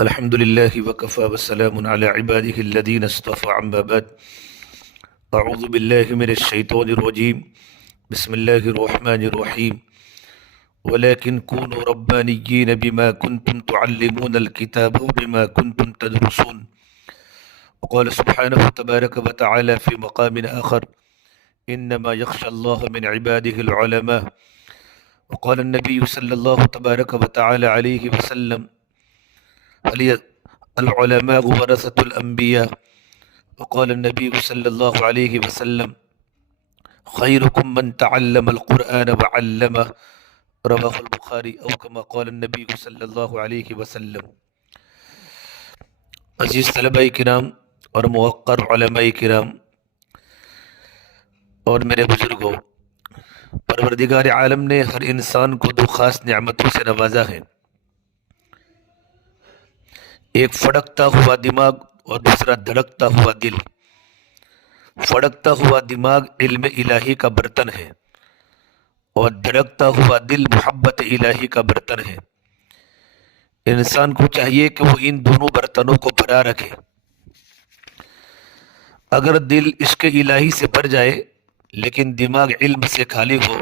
الحمد لله وكفى وسلام على عباده الذين اصطفى عما بعد أعوذ بالله من الشيطان الرجيم بسم الله الرحمن الرحيم ولكن كونوا ربانيين بما كنتم تعلمون الكتاب وبما كنتم تدرسون وقال سبحانه تبارك وتعالى في مقام آخر إنما يخشى الله من عباده العلماء وقال النبي صلى الله تبارك وتعالى عليه وسلم العلماء ورثة الأنبياء وقال النبي صلى الله عليه وسلم خيركم من تعلم القرآن وعلمه رواہ البخاری او کما قال النبی صلی اللہ علیہ وسلم۔ عزیز طلبہ کرام اور موقر علماء کرام اور میرے بزرگوں، پروردگار عالم نے ہر انسان کو دو خاص نعمتوں سے نوازا ہے، ایک پھڑکتا ہوا دماغ اور دوسرا دھڑکتا ہوا دل۔ پھڑکتا ہوا دماغ علم الہی کا برتن ہے اور دھڑکتا ہوا دل محبت الہی کا برتن ہے۔ انسان کو چاہیے کہ وہ ان دونوں برتنوں کو بھرا رکھے۔ اگر دل عشق الہی سے بھر جائے لیکن دماغ علم سے خالی ہو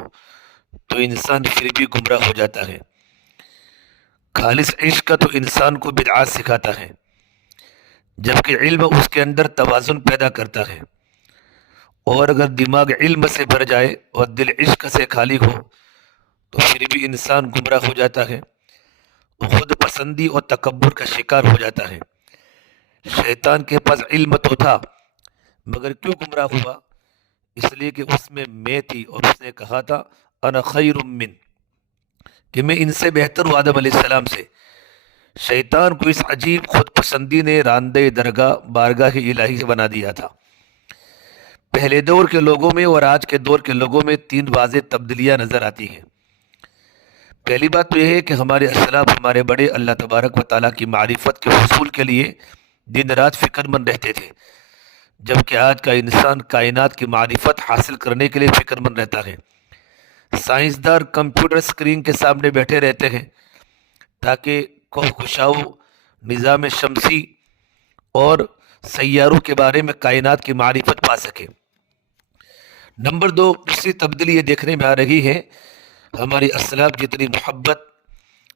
تو انسان پھر بھی گمراہ ہو جاتا ہے۔ خالص عشق تو انسان کو بدعات سکھاتا ہے، جبکہ علم اس کے اندر توازن پیدا کرتا ہے۔ اور اگر دماغ علم سے بھر جائے اور دل عشق سے خالی ہو تو پھر بھی انسان گمراہ ہو جاتا ہے، خود پسندی اور تکبر کا شکار ہو جاتا ہے۔ شیطان کے پاس علم تو تھا مگر کیوں گمراہ ہوا؟ اس لیے کہ اس میں تھی اور اس نے کہا تھا انا خیر من، کہ میں ان سے بہتر ہوں آدم علیہ السلام سے۔ شیطان کو اس عجیب خود پسندی نے راندے درگاہ بارگاہ الہی سے بنا دیا تھا۔ پہلے دور کے لوگوں میں اور آج کے دور کے لوگوں میں تین واضح تبدیلیاں نظر آتی ہیں۔ پہلی بات تو یہ ہے کہ ہمارے اسلاف، ہمارے بڑے اللہ تبارک و تعالیٰ کی معرفت کے حصول کے لیے دن رات فکر مند رہتے تھے، جبکہ آج کا انسان کائنات کی معرفت حاصل کرنے کے لیے فکر مند رہتا ہے۔ سائنسدار کمپیوٹر اسکرین کے سامنے بیٹھے رہتے ہیں تاکہ کہکشاؤ، نظام شمسی اور سیاروں کے بارے میں کائنات کی معرفت پا سکے۔ نمبر دو، دوسری تبدیلی یہ دیکھنے میں آ رہی ہے، ہماری اسلاف جتنی محبت،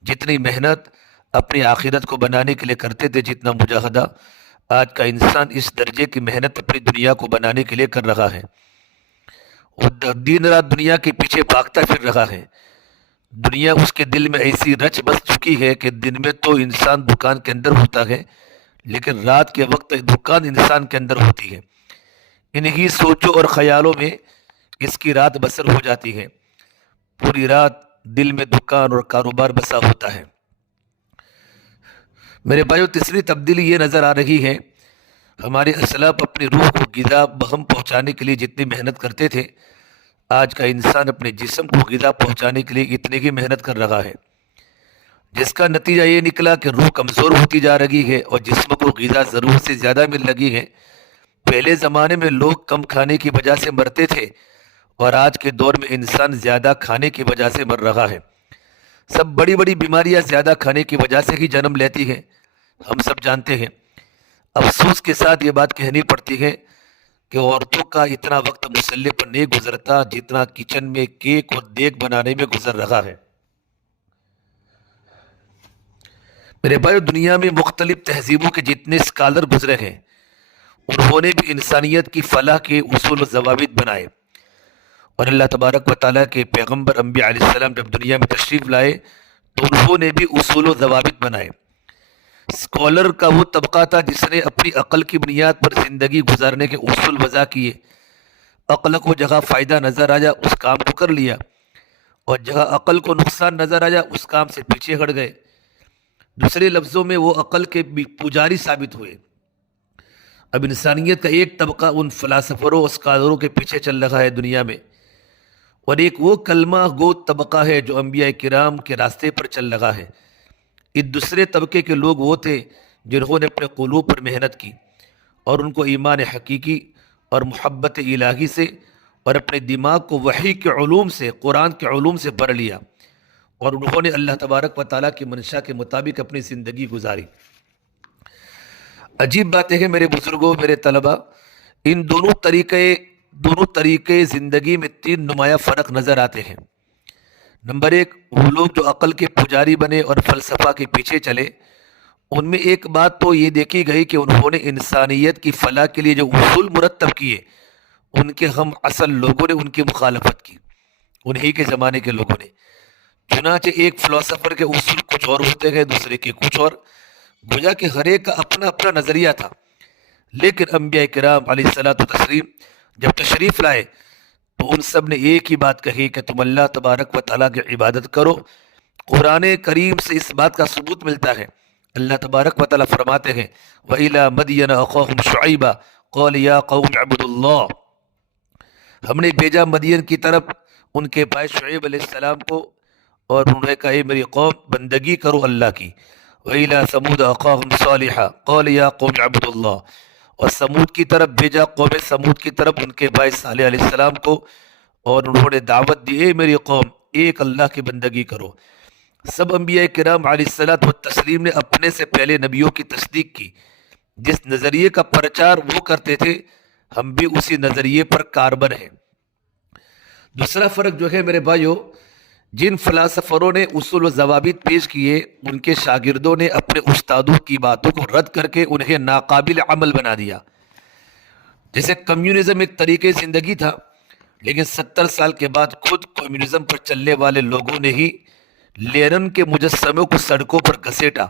جتنی محنت اپنی آخرت کو بنانے کے لیے کرتے تھے، جتنا مجاہدہ، آج کا انسان اس درجے کی محنت اپنی دنیا کو بنانے کے لیے کر رہا ہے۔ وہ دن رات دنیا کے پیچھے بھاگتا پھر رہا ہے۔ دنیا اس کے دل میں ایسی رچ بس چکی ہے کہ دن میں تو انسان دکان کے اندر ہوتا ہے لیکن رات کے وقت دکان انسان کے اندر ہوتی ہے۔ انہی سوچوں اور خیالوں میں اس کی رات بسر ہو جاتی ہے۔ پوری رات دل میں دکان اور کاروبار بسا ہوتا ہے۔ میرے بھائیو، تیسری تبدیلی یہ نظر آ رہی ہے، ہمارے اسلاف اپنی روح کو غذا بہم پہنچانے کے لیے جتنی محنت کرتے تھے، آج کا انسان اپنے جسم کو غذا پہنچانے کے لیے اتنی ہی محنت کر رہا ہے، جس کا نتیجہ یہ نکلا کہ روح کمزور ہوتی جا رہی ہے اور جسم کو غذا ضرورت سے زیادہ مل لگی ہے۔ پہلے زمانے میں لوگ کم کھانے کی وجہ سے مرتے تھے اور آج کے دور میں انسان زیادہ کھانے کی وجہ سے مر رہا ہے۔ سب بڑی بڑی بیماریاں زیادہ کھانے کی وجہ سے ہی جنم لیتی ہیں، ہم سب جانتے ہیں۔ افسوس کے ساتھ یہ بات کہنی پڑتی ہے کہ عورتوں کا اتنا وقت مسلح پر نہیں گزرتا جتنا کچن میں کیک اور دیگ بنانے میں گزر رہا ہے۔ میرے بھائی، دنیا میں مختلف تہذیبوں کے جتنے اسکالر گزرے ہیں، انہوں نے بھی انسانیت کی فلاح کے اصول و ضوابط بنائے، اور اللہ تبارک و تعالیٰ کے پیغمبر انبیاء علیہ السلام جب دنیا میں تشریف لائے تو انہوں نے بھی اصول و ضوابط بنائے۔ اسکالر کا وہ طبقہ تھا جس نے اپنی عقل کی بنیاد پر زندگی گزارنے کے اصول وضع کیے۔ عقل کو جگہ فائدہ نظر آیا اس کام کو کر لیا، اور جگہ عقل کو نقصان نظر آیا اس کام سے پیچھے ہٹ گئے۔ دوسرے لفظوں میں وہ عقل کے پجاری ثابت ہوئے۔ اب انسانیت کا ایک طبقہ ان فلاسفروں اور اسکالروں کے پیچھے چل رہا ہے دنیا میں، اور ایک وہ کلمہ گو طبقہ ہے جو انبیاء کرام کے راستے پر چل رہا ہے۔ اس دوسرے طبقے کے لوگ وہ تھے جنہوں نے اپنے قلوب پر محنت کی اور ان کو ایمان حقیقی اور محبت الہی سے اور اپنے دماغ کو وحی کے علوم سے، قرآن کے علوم سے بھر لیا، اور انہوں نے اللہ تبارک و تعالیٰ کی منشا کے مطابق اپنی زندگی گزاری۔ عجیب بات ہے کہ میرے بزرگوں، میرے طلبہ، ان دونوں طریقے زندگی میں تین نمایاں فرق نظر آتے ہیں۔ نمبر ایک، وہ لوگ جو عقل کے پجاری بنے اور فلسفہ کے پیچھے چلے، ان میں ایک بات تو یہ دیکھی گئی کہ انہوں نے انسانیت کی فلاح کے لیے جو اصول مرتب کیے، ان کے ہم اصل لوگوں نے ان کی مخالفت کی، انہی کے زمانے کے لوگوں نے۔ چنانچہ ایک فلسفر کے اصول کچھ اور ہوتے گئے، دوسرے کے کچھ اور، گویا کہ ہر ایک کا اپنا اپنا نظریہ تھا۔ لیکن انبیاء کرام علیہ الصلوۃ والتسلیم جب تشریف لائے تو ان سب نے ایک ہی بات کہی کہ تم اللہ تبارک و تعالیٰ کی عبادت کرو۔ قرآن کریم سے اس بات کا ثبوت ملتا ہے۔ اللہ تبارک و تعالیٰ فرماتے ہیں وَإِلَىٰ مَدْيَنَ أَخَاهُمْ شُعَيْبًا قَالَ يَا قَوْمِ اعْبُدُوا اللَّهَ، ہم نے بھیجا مدین کی طرف ان کے بھائی شعیب علیہ السلام کو، اور انہوں نے کہا اے میری قوم بندگی کرو اللہ کی۔ وَإِلَىٰ ثَمُودَ أَخَاهُمْ صَالِحًا قَالَ يَا قَوْمِ اعْبُدُوا اللَّهَ، اور سمود کی طرف بھیجا قوم سمود کی طرف ان کے بھائی صالح علیہ السلام کو، اور انہوں نے دعوت دی اے میری قوم ایک اللہ کی بندگی کرو۔ سب انبیاء کرام علیہ الصلوۃ والتسلیم نے اپنے سے پہلے نبیوں کی تصدیق کی۔ جس نظریے کا پرچار وہ کرتے تھے، ہم بھی اسی نظریے پر کاربن ہیں۔ دوسرا فرق جو ہے میرے بھائیوں، جن فلاسفروں نے اصول و ضوابط پیش کیے، ان کے شاگردوں نے اپنے استادوں کی باتوں کو رد کر کے انہیں ناقابل عمل بنا دیا۔ جیسے کمیونزم ایک طریقے زندگی تھا، لیکن 70 سال کے بعد خود کمیونزم پر چلنے والے لوگوں نے ہی لینن کے مجسموں کو سڑکوں پر گھسیٹا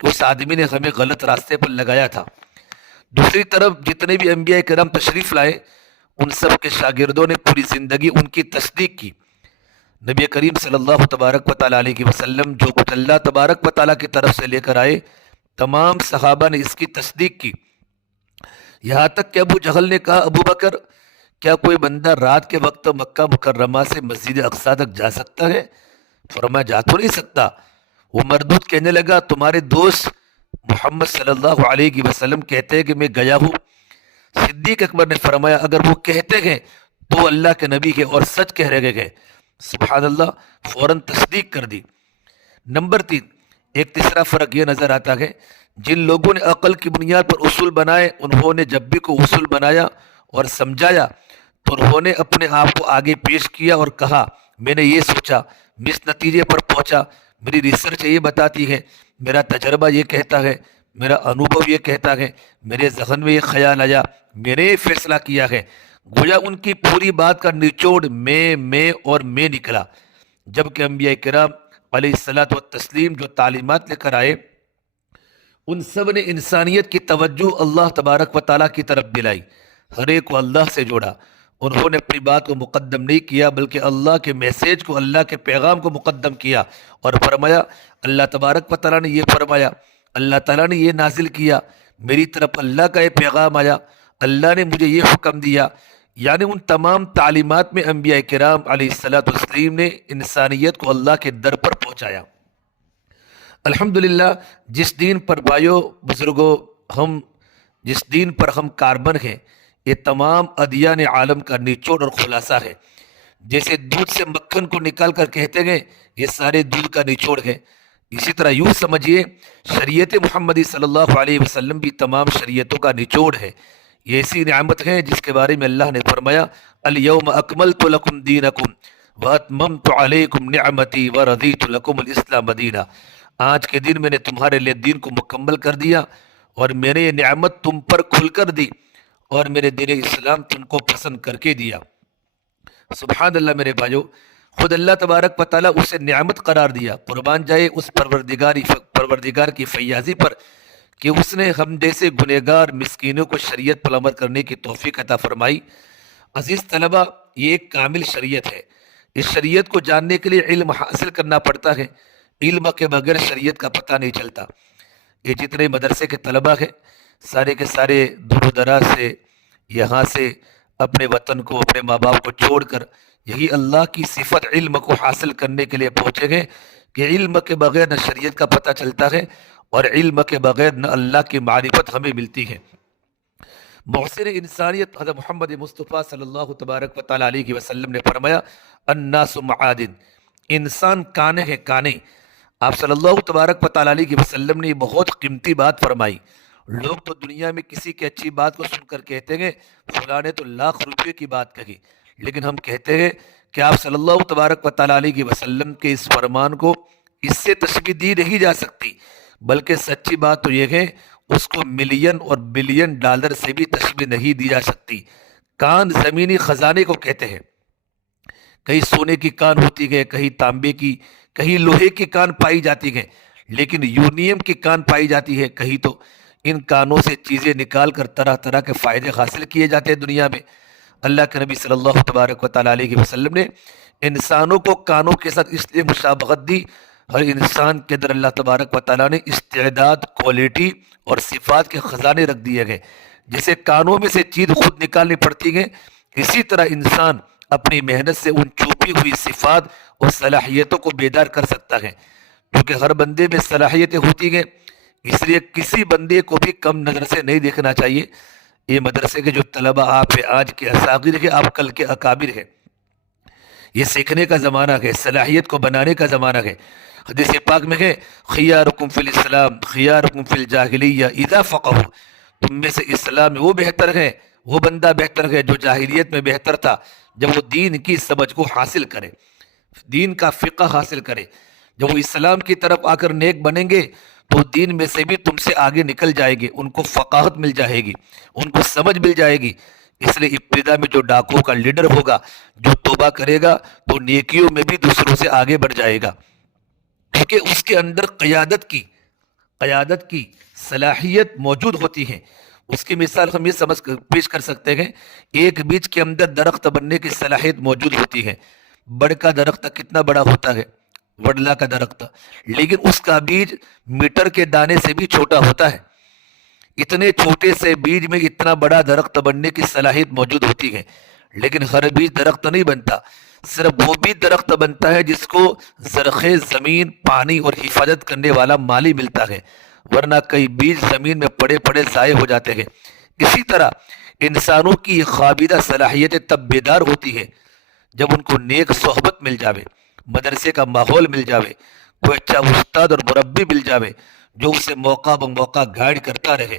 کہ اس آدمی نے ہمیں غلط راستے پر لگایا تھا۔ دوسری طرف جتنے بھی انبیاء کرام تشریف لائے، ان سب کے شاگردوں نے پوری زندگی ان کی تصدیق کی۔ نبی کریم صلی اللہ تبارک و تعالیٰ علیہ وسلم جو کچھ اللہ تبارک و تعالیٰ کی طرف سے لے کر آئے، تمام صحابہ نے اس کی تصدیق کی۔ یہاں تک کہ ابو جہل نے کہا ابو بکر، کیا کوئی بندہ رات کے وقت مکہ مکرمہ سے مسجد اقصیٰ تک جا سکتا ہے؟ فرمایا جا تو نہیں سکتا۔ وہ مردود کہنے لگا تمہارے دوست محمد صلی اللہ علیہ وسلم کہتے ہیں کہ میں گیا ہوں۔ صدیق اکبر نے فرمایا اگر وہ کہتے ہیں تو اللہ کے نبی ہے اور سچ کہہ رہے گئے۔ سبحان اللہ، فوراً تصدیق کر دی۔ نمبر 3، ایک تیسرا فرق یہ نظر آتا ہے، جن لوگوں نے عقل کی بنیاد پر اصول بنائے، انہوں نے جب بھی کوئی اصول بنایا اور سمجھایا تو انہوں نے اپنے آپ کو آگے پیش کیا اور کہا میں نے یہ سوچا، میں اس نتیجے پر پہنچا، میری ریسرچ یہ بتاتی ہے، میرا تجربہ یہ کہتا ہے، میرا انوبھو یہ کہتا ہے، میرے ذہن میں یہ خیال آیا، میں نے یہ فیصلہ کیا ہے۔ گویا ان کی پوری بات کا نچوڑ میں اور میں نکلا۔ جبکہ انبیاء کرام علیہ الصلوۃ والتسلیم جو تعلیمات لے کر آئے، ان سب نے انسانیت کی توجہ اللہ تبارک و تعالیٰ کی طرف دلائی، ہر ایک کو اللہ سے جوڑا۔ انہوں نے اپنی بات کو مقدم نہیں کیا، بلکہ اللہ کے میسیج کو، اللہ کے پیغام کو مقدم کیا، اور فرمایا اللہ تبارک و تعالیٰ نے یہ فرمایا، اللہ تعالیٰ نے یہ نازل کیا، میری طرف اللہ کا یہ پیغام آیا، اللہ نے مجھے یہ حکم دیا۔ یعنی ان تمام تعلیمات میں انبیاء کرام علیہ الصلوۃ والتسلیم نے انسانیت کو اللہ کے در پر پہنچایا۔ الحمدللہ، جس دین پر بھائیوں بزرگوں جس دین پر ہم کاربن ہیں، یہ تمام ادیان عالم کا نچوڑ اور خلاصہ ہے۔ جیسے دودھ سے مکھن کو نکال کر کہتے گئے یہ سارے دودھ کا نچوڑ ہے، اسی طرح یوں سمجھیے شریعت محمدی صلی اللہ علیہ وسلم بھی تمام شریعتوں کا نچوڑ ہے۔ یہ ایسی نعمت ہے جس کے بارے میں اللہ نے فرمایا الیوم اکملت لکم دینکم واتممت علیکم نعمتی ورضیت لکم الاسلام دینا۔ آج کے دن میں نے تمہارے لیے دین کو مکمل کر دیا، اور میں نے یہ نعمت تم پر کھل کر دی، اور میرے دین اسلام تم کو پسند کر کے دیا۔ سبحان اللہ میرے بھائیو، خود اللہ تبارک و تعالیٰ اسے نعمت قرار دیا۔ قربان جائے اس پروردگار کی فیاضی پر کہ اس نے ہم جیسے گنہگار مسکینوں کو شریعت پر عمل کرنے کی توفیق عطا فرمائی۔ عزیز طلبہ، یہ ایک کامل شریعت ہے۔ اس شریعت کو جاننے کے لیے علم حاصل کرنا پڑتا ہے، علم کے بغیر شریعت کا پتہ نہیں چلتا۔ یہ جتنے مدرسے کے طلبہ ہیں، سارے کے سارے دور و دراز سے یہاں سے اپنے وطن کو، اپنے ماں باپ کو چھوڑ کر یہی اللہ کی صفت علم کو حاصل کرنے کے لیے پہنچے گئے کہ علم کے بغیر نہ شریعت کا پتہ چلتا ہے، اور علم کے بغیر نہ اللہ کی معرفت ہمیں ملتی ہے۔ محسن انسانیت حضرت محمد مصطفیٰ صلی اللہ تبارک و تعالیٰ علیہ وسلم نے فرمایا الناس معادن، انسان کانے ہے، کانے۔ آپ صلی اللہ تبارک و تعالیٰ علیہ وسلم نے بہت قیمتی بات فرمائی، لوگ تو دنیا میں کسی کی اچھی بات کو سن کر کہتے ہیں فلاں نے تو لاکھ روپے کی بات کہی، لیکن ہم کہتے ہیں کہ آپ صلی اللہ تبارک و تعالیٰ علیہ وسلم کے اس فرمان کو اس سے تشبیہ دی نہیں جا سکتی، بلکہ سچی بات تو یہ ہے اس کو ملین اور بلین ڈالر سے بھی تشبیہ نہیں دی جا سکتی۔ کان زمینی خزانے کو کہتے ہیں، کہیں سونے کی کان ہوتی ہے، کہیں تانبے کی، کہیں لوہے کی کان پائی جاتی ہے، لیکن یورینیم کی کان پائی جاتی ہے کہیں تو۔ ان کانوں سے چیزیں نکال کر طرح طرح کے فائدے حاصل کیے جاتے ہیں دنیا میں۔ اللہ کے نبی صلی اللہ تبارک و تعالیٰ علیہ وسلم نے انسانوں کو کانوں کے ساتھ اس لیے مشابہت دی، ہر انسان کے اندر اللہ تبارک و تعالیٰ نے استعداد، کوالٹی اور صفات کے خزانے رکھ دیے گئے، جسے کانوں میں سے چیز خود نکالنی پڑتی ہے، اسی طرح انسان اپنی محنت سے ان چھپی ہوئی صفات اور صلاحیتوں کو بیدار کر سکتا ہے، کیونکہ ہر بندے میں صلاحیتیں ہوتی ہیں، اس لیے کسی بندے کو بھی کم نظر سے نہیں دیکھنا چاہیے۔ یہ مدرسے کے جو طلبہ آپ ہیں، آج کے اساغر ہیں، آپ کل کے اکابر ہیں، یہ سیکھنے کا زمانہ ہے، صلاحیت کو بنانے کا زمانہ ہے۔ حدیث پاک میں ہے خیارکم فی الاسلام خیارکم فی الجاہلیہ اذا فقہوا، تم میں سے اسلام میں وہ بہتر ہے، وہ بندہ بہتر ہے جو جاہلیت میں بہتر تھا، جب وہ دین کی سمجھ کو حاصل کرے، دین کا فقہ حاصل کرے، جب وہ اسلام کی طرف آ کر نیک بنیں گے تو دین میں سے بھی تم سے آگے نکل جائے گی، ان کو فقاہت مل جائے گی، ان کو سمجھ مل جائے گی۔ اس لیے ابتدا میں جو ڈاکو کا لیڈر ہوگا، جو توبہ کرے گا تو نیکیوں میں بھی دوسروں سے آگے بڑھ جائے گا، کیونکہ اس کے اندر قیادت کی صلاحیت موجود ہوتی ہے۔ اس کی مثال ہم یہ سمجھ پیش کر سکتے ہیں، ایک بیج کے اندر درخت بننے کی صلاحیت موجود ہوتی ہے۔ بڑ کا درخت کتنا بڑا ہوتا ہے، وڈلا کا درخت، لیکن اس کا بیج میٹر کے دانے سے بھی چھوٹا ہوتا ہے۔ اتنے چھوٹے سے بیج میں اتنا بڑا درخت بننے کی صلاحیت موجود ہوتی ہے، لیکن ہر بیج درخت نہیں بنتا، صرف وہ بھی درخت بنتا ہے جس کو زرخیز زمین، پانی اور حفاظت کرنے والا مالی ملتا ہے، ورنہ کئی بیج زمین میں پڑے پڑے ضائع ہو جاتے ہیں۔ اسی طرح انسانوں کی خوابیدہ صلاحیتیں تب بیدار ہوتی ہیں جب ان کو نیک صحبت مل جاوے، مدرسے کا ماحول مل جاوے، کوئی اچھا استاد اور مربی مل جاوے جو اسے موقع بموقع گائیڈ کرتا رہے۔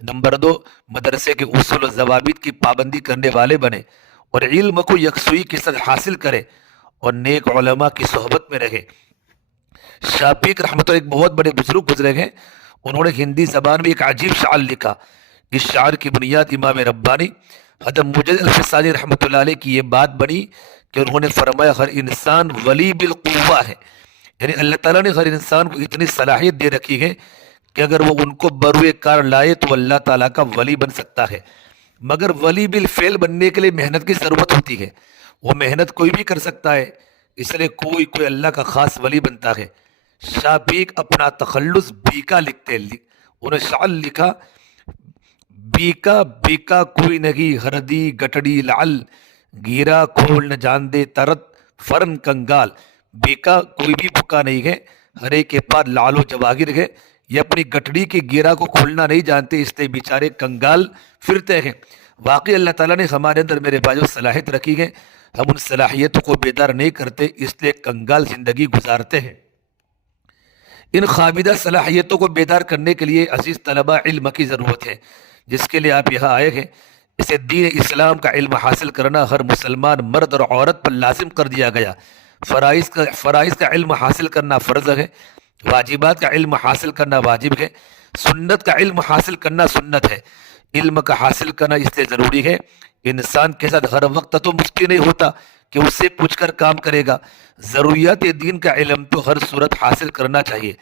نمبر 2، مدرسے کے اصول و ضوابط کی پابندی کرنے والے بنے اور علم کو یکسوئی کے ساتھ حاصل کرے اور نیک علماء کی صحبت میں رہے۔ شاپیق رحمۃ اللہ ایک بہت بڑے بزرگ گزرے ہیں، انہوں نے ہندی زبان میں ایک عجیب شعر لکھا۔ اس شعر کی بنیاد امام ربانی حضرت مجدد الفسانی رحمۃ اللہ علیہ کی یہ بات بنی کہ انہوں نے فرمایا ہر انسان ولی بالقوہ ہے، یعنی اللہ تعالیٰ نے ہر انسان کو اتنی صلاحیت دے رکھی ہے کہ اگر وہ ان کو بروئے کار لائے تو اللہ تعالیٰ کا ولی بن سکتا ہے، مگر ولی بالفعل بننے کے لیے محنت کی ضرورت ہوتی ہے۔ وہ محنت کوئی بھی کر سکتا ہے، اس لیے کوئی اللہ کا خاص ولی بنتا ہے۔ شاپیق اپنا تخلص بیکا لکھتے، انہوں نے شعر لکھا، بیکا بیکا کوئی نہیں ہردی گٹڑی لعل، گیرا کھول نہ جان دے ترت فرن کنگال۔ بیکا کوئی بھی بھوکا نہیں ہے، ہر ایک کے پاس لعل و جواہر ہے، یہ اپنی گٹڑی کی گیرا کو کھولنا نہیں جانتے، اس لیے بیچارے کنگال پھرتے ہیں۔ واقعی اللہ تعالیٰ نے ہمارے اندر میرے بھائیو صلاحیت رکھی ہے، ہم ان صلاحیتوں کو بیدار نہیں کرتے، اس لیے کنگال زندگی گزارتے ہیں۔ ان خوابیدہ صلاحیتوں کو بیدار کرنے کے لیے عزیز طلبہ علم کی ضرورت ہے، جس کے لیے آپ یہاں آئے ہیں۔ اسے دین اسلام کا علم حاصل کرنا ہر مسلمان مرد اور عورت پر لازم کر دیا گیا۔ فرائض کا علم حاصل کرنا فرض ہے، واجبات کا علم حاصل کرنا واجب ہے، سنت کا علم حاصل کرنا سنت ہے۔ علم کا حاصل کرنا اس لیے ضروری ہے، انسان کے ساتھ ہر وقت تو مفتی نہیں ہوتا کہ اس سے پوچھ کر کام کرے گا، ضروریات دین کا علم تو ہر صورت حاصل کرنا چاہیے۔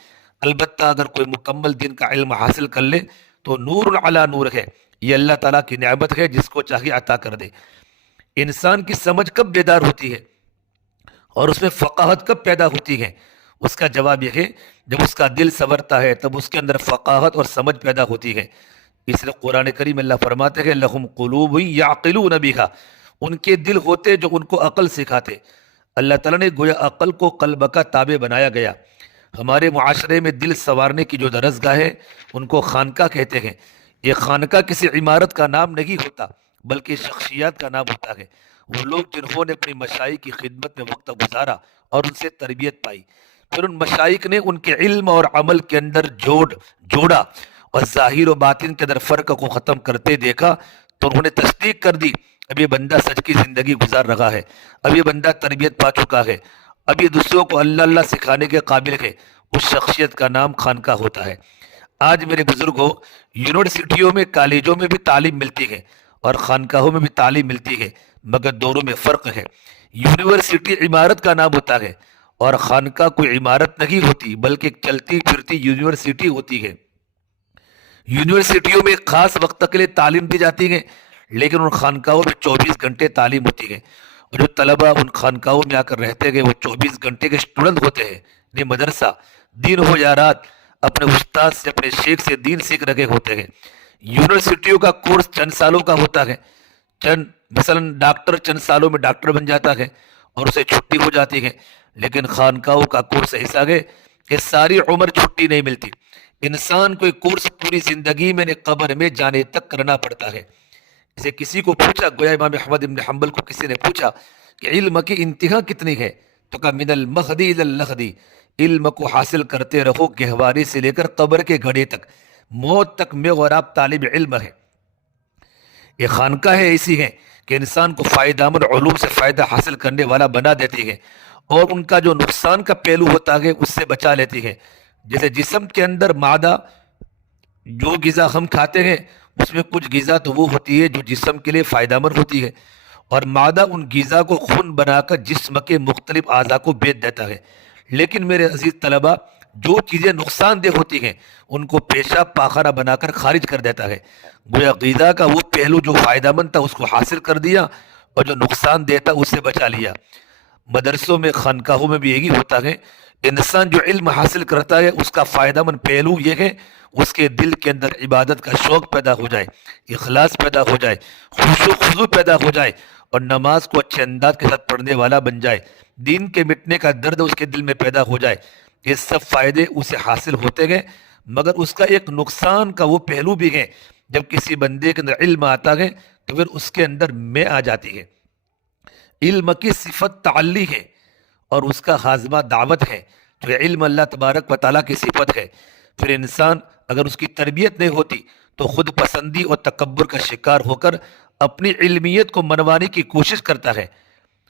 البتہ اگر کوئی مکمل دین کا علم حاصل کر لے تو نور علی نور ہے، یہ اللہ تعالیٰ کی نعمت ہے، جس کو چاہیے عطا کر دے۔ انسان کی سمجھ کب بیدار ہوتی ہے اور اس میں فقاہت کب پیدا ہوتی ہے؟ اس کا جواب یہ ہے جب اس کا دل سنورتا ہے تب اس کے اندر فقاہت اور سمجھ پیدا ہوتی ہے۔ اس لیے قرآن کریم اللہ فرماتے ہیں لہم قلوب یعقلون بہا، ان کے دل ہوتے جو ان کو عقل سکھاتے۔ اللہ تعالیٰ نے گویا عقل کو قلب کا تابع بنایا گیا۔ ہمارے معاشرے میں دل سنوارنے کی جو درسگاہ ہے ان کو خانقاہ کہتے ہیں۔ یہ خانقاہ کسی عمارت کا نام نہیں ہوتا بلکہ شخصیات کا نام ہوتا ہے، وہ لوگ جنہوں نے اپنی مشائخ کی خدمت میں وقت گزارا اور ان سے تربیت پائی، پھر ان مشائخ نے ان کے علم اور عمل کے اندر جوڑا اور ظاہر و باطن کے اندر فرق کو ختم کرتے دیکھا تو انہوں نے تصدیق کر دی، اب یہ بندہ سچ کی زندگی گزار رہا ہے، اب یہ بندہ تربیت پا چکا ہے، اب یہ دوسروں کو اللہ اللہ سکھانے کے قابل ہے۔ اس شخصیت کا نام خانقاہ ہوتا ہے۔ آج میرے بزرگوں، یونیورسٹیوں میں، کالجوں میں بھی تعلیم ملتی ہے اور خانقاہوں میں بھی تعلیم ملتی ہے، مگر دونوں میں فرق ہے۔ یونیورسٹی عمارت کا نام ہوتا ہے اور خانقاہ کوئی عمارت نہیں ہوتی بلکہ ایک چلتی پھرتی یونیورسٹی ہوتی ہے۔ یونیورسٹیوں میں خاص وقت کے لیے تعلیم دی جاتی ہے، لیکن ان خانقاہوں میں 24 گھنٹے تعلیم ہوتی ہے، اور جو طلبہ ان خانقاہوں میں آ کر رہتے ہیں وہ 24 گھنٹے کے اسٹوڈنٹ ہوتے ہیں۔ یہ مدرسہ دین ہو یا رات، اپنے استاد سے، اپنے شیخ سے دین سیکھ رکھے ہوتے ہیں۔ یونیورسٹیوں کا کورس چند سالوں کا ہوتا ہے، مثلا ڈاکٹر چند سالوں میں ڈاکٹر بن جاتا ہے اور اسے چھٹی ہو جاتی ہے، لیکن خانقاہوں کا کورس ایسا ہے کہ ساری عمر چھٹی نہیں ملتی۔ انسان کو ایک کورس پوری زندگی میں قبر میں جانے تک کرنا پڑتا ہے۔ اسے کسی کو پوچھا، گویا امام احمد بن حنبل کو کسی نے پوچھا کہ علم کی انتہا کتنی ہے، تو کہا من المہدی الی اللحدی، علم کو حاصل کرتے رہو گہواری سے لے کر قبر کے گھڑے تک، موت تک میں اور آپ طالب علم ہے۔ یہ خانقاہ ایسی ہے کہ انسان کو فائدہ مند علوم سے فائدہ حاصل کرنے والا بنا دیتی ہے، اور ان کا جو نقصان کا پہلو ہوتا ہے اس سے بچا لیتی ہے۔ جیسے جسم کے اندر معدہ، جو غذا ہم کھاتے ہیں اس میں کچھ غذا تو وہ ہوتی ہے جو جسم کے لیے فائدہ مند ہوتی ہے، اور معدہ ان غذا کو خون بنا کر جسم کے مختلف اعضاء کو بیچ دیتا ہے۔ لیکن میرے عزیز طلبہ، جو چیزیں نقصان دہ ہوتی ہیں ان کو پیشاب پاخانہ بنا کر خارج کر دیتا ہے۔ گویا غذا کا وہ پہلو جو فائدہ مند تھا اس کو حاصل کر دیا، اور جو نقصان دہ تھا اس سے بچا لیا۔ مدرسوں میں، خانقاہوں میں بھی یہی ہوتا ہے۔ انسان جو علم حاصل کرتا ہے اس کا فائدہ مند پہلو یہ ہے اس کے دل کے اندر عبادت کا شوق پیدا ہو جائے، اخلاص پیدا ہو جائے، خشوع و خضوع پیدا ہو جائے، اور نماز کو اچھے انداز کے ساتھ پڑھنے والا بن جائے، دین کے مٹنے کا درد اس کے دل میں پیدا ہو جائے۔ یہ سب فائدے اسے حاصل ہوتے گئے، مگر اس کا ایک نقصان کا وہ پہلو بھی ہے۔ جب کسی بندے کے اندر علم آتا ہے تو پھر اس کے اندر میں آ جاتی ہے۔ علم کی صفت تعلی ہے اور اس کا ہاضمہ دعوت ہے، جو علم اللہ تبارک و تعالیٰ کی صفت ہے۔ پھر انسان اگر اس کی تربیت نہیں ہوتی تو خود پسندی اور تکبر کا شکار ہو کر اپنی علمیت کو منوانے کی کوشش کرتا ہے۔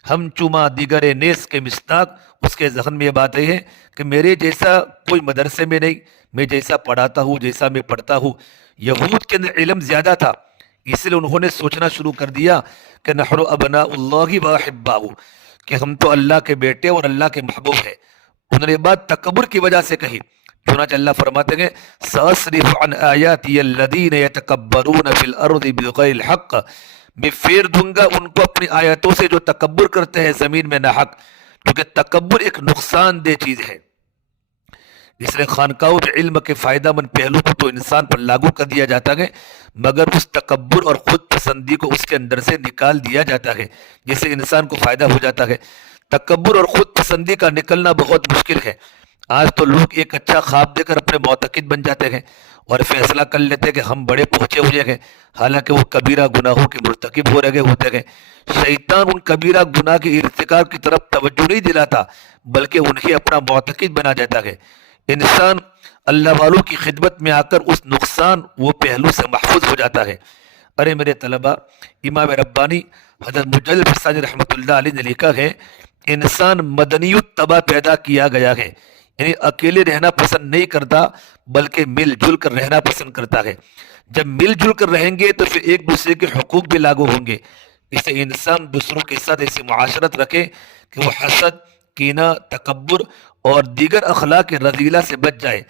ہم چوما دیگر نیس کے مصداق، اس کے ذہن میں یہ بات ہے کہ میرے جیسا کوئی مدرسے میں نہیں، میں جیسا پڑھاتا ہوں، جیسا میں پڑھتا ہوں۔ یہود کے اندر علم زیادہ تھا، اس لیے انہوں نے سوچنا شروع کر دیا کہ نحن ابناء اللہ و احباؤہ، کہ ہم تو اللہ کے بیٹے اور اللہ کے محبوب ہیں۔ انہوں نے بات تکبر کی وجہ سے کہی، چنانچہ اللہ فرماتے ہیں سأصرف عن آیاتی الذین یتکبرون فی الارض بغیر الحق، میں پھیر دوں گا ان کو اپنی آیتوں سے جو تکبر کرتے ہیں زمین میں ناحق، کیونکہ تکبر ایک نقصان دہ چیز ہے۔ اس لیے خانقاہوں میں علم کے فائدہ مند پہلو کو تو انسان پر لاگو کر دیا جاتا ہے، مگر اس تکبر اور خود پسندی کو اس کے اندر سے نکال دیا جاتا ہے جس سے انسان کو فائدہ ہو جاتا ہے۔ تکبر اور خود پسندی کا نکلنا بہت مشکل ہے۔ آج تو لوگ ایک اچھا خواب دے کر اپنے معتقد بن جاتے ہیں اور فیصلہ کر لیتے ہیں کہ ہم بڑے پہنچے ہوئے ہیں، حالانکہ وہ کبیرہ گناہوں کے مرتکب ہو رہے ہوتے ہیں۔ شیطان ان کبیرہ گناہ کے ارتکاب کی طرف توجہ نہیں دلاتا بلکہ انہیں اپنا معتقد بنا دیتا ہے۔ انسان اللہ والوں کی خدمت میں آ کر اس نقصان وہ پہلو سے محفوظ ہو جاتا ہے۔ ارے میرے طلبہ، امام ربانی حضرت مجلد حسانی رحمۃ اللہ علیہ نے لکھا ہے انسان مدنی الطبع پیدا کیا گیا ہے، یعنی اکیلے رہنا پسند نہیں کرتا بلکہ مل جل کر رہنا پسند کرتا ہے۔ جب مل جل کر رہیں گے تو پھر ایک دوسرے کے حقوق بھی لاگو ہوں گے۔ اس سے انسان دوسروں کے ساتھ ایسی معاشرت رکھے کہ وہ حسد، کینہ، تکبر اور دیگر اخلاق رذیلہ سے بچ جائے۔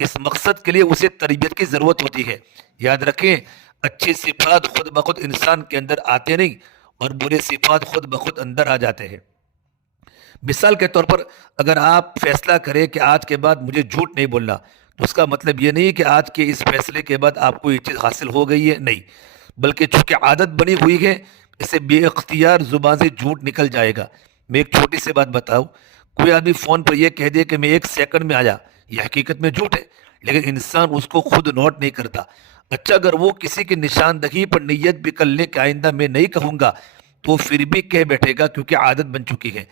اس مقصد کے لیے اسے تربیت کی ضرورت ہوتی ہے۔ یاد رکھیں، اچھی صفات خود بخود انسان کے اندر آتے نہیں اور برے صفات خود بخود اندر آ جاتے ہیں۔ مثال کے طور پر اگر آپ فیصلہ کریں کہ آج کے بعد مجھے جھوٹ نہیں بولنا، تو اس کا مطلب یہ نہیں کہ آج کے اس فیصلے کے بعد آپ کو یہ چیز حاصل ہو گئی ہے، نہیں، بلکہ چونکہ عادت بنی ہوئی ہے اسے بے اختیار زبان سے جھوٹ نکل جائے گا۔ میں ایک چھوٹی سی بات بتاؤں، کوئی آدمی فون پر یہ کہہ دے کہ میں 1 سیکنڈ میں آیا، یہ حقیقت میں جھوٹ ہے، لیکن انسان اس کو خود نوٹ نہیں کرتا۔ اچھا، اگر وہ کسی کی نشاندہی پر نیت بھی کر لے کہ آئندہ میں نہیں کہوں گا، تو پھر بھی کہہ بیٹھے گا کیونکہ عادت بن چکی ہے۔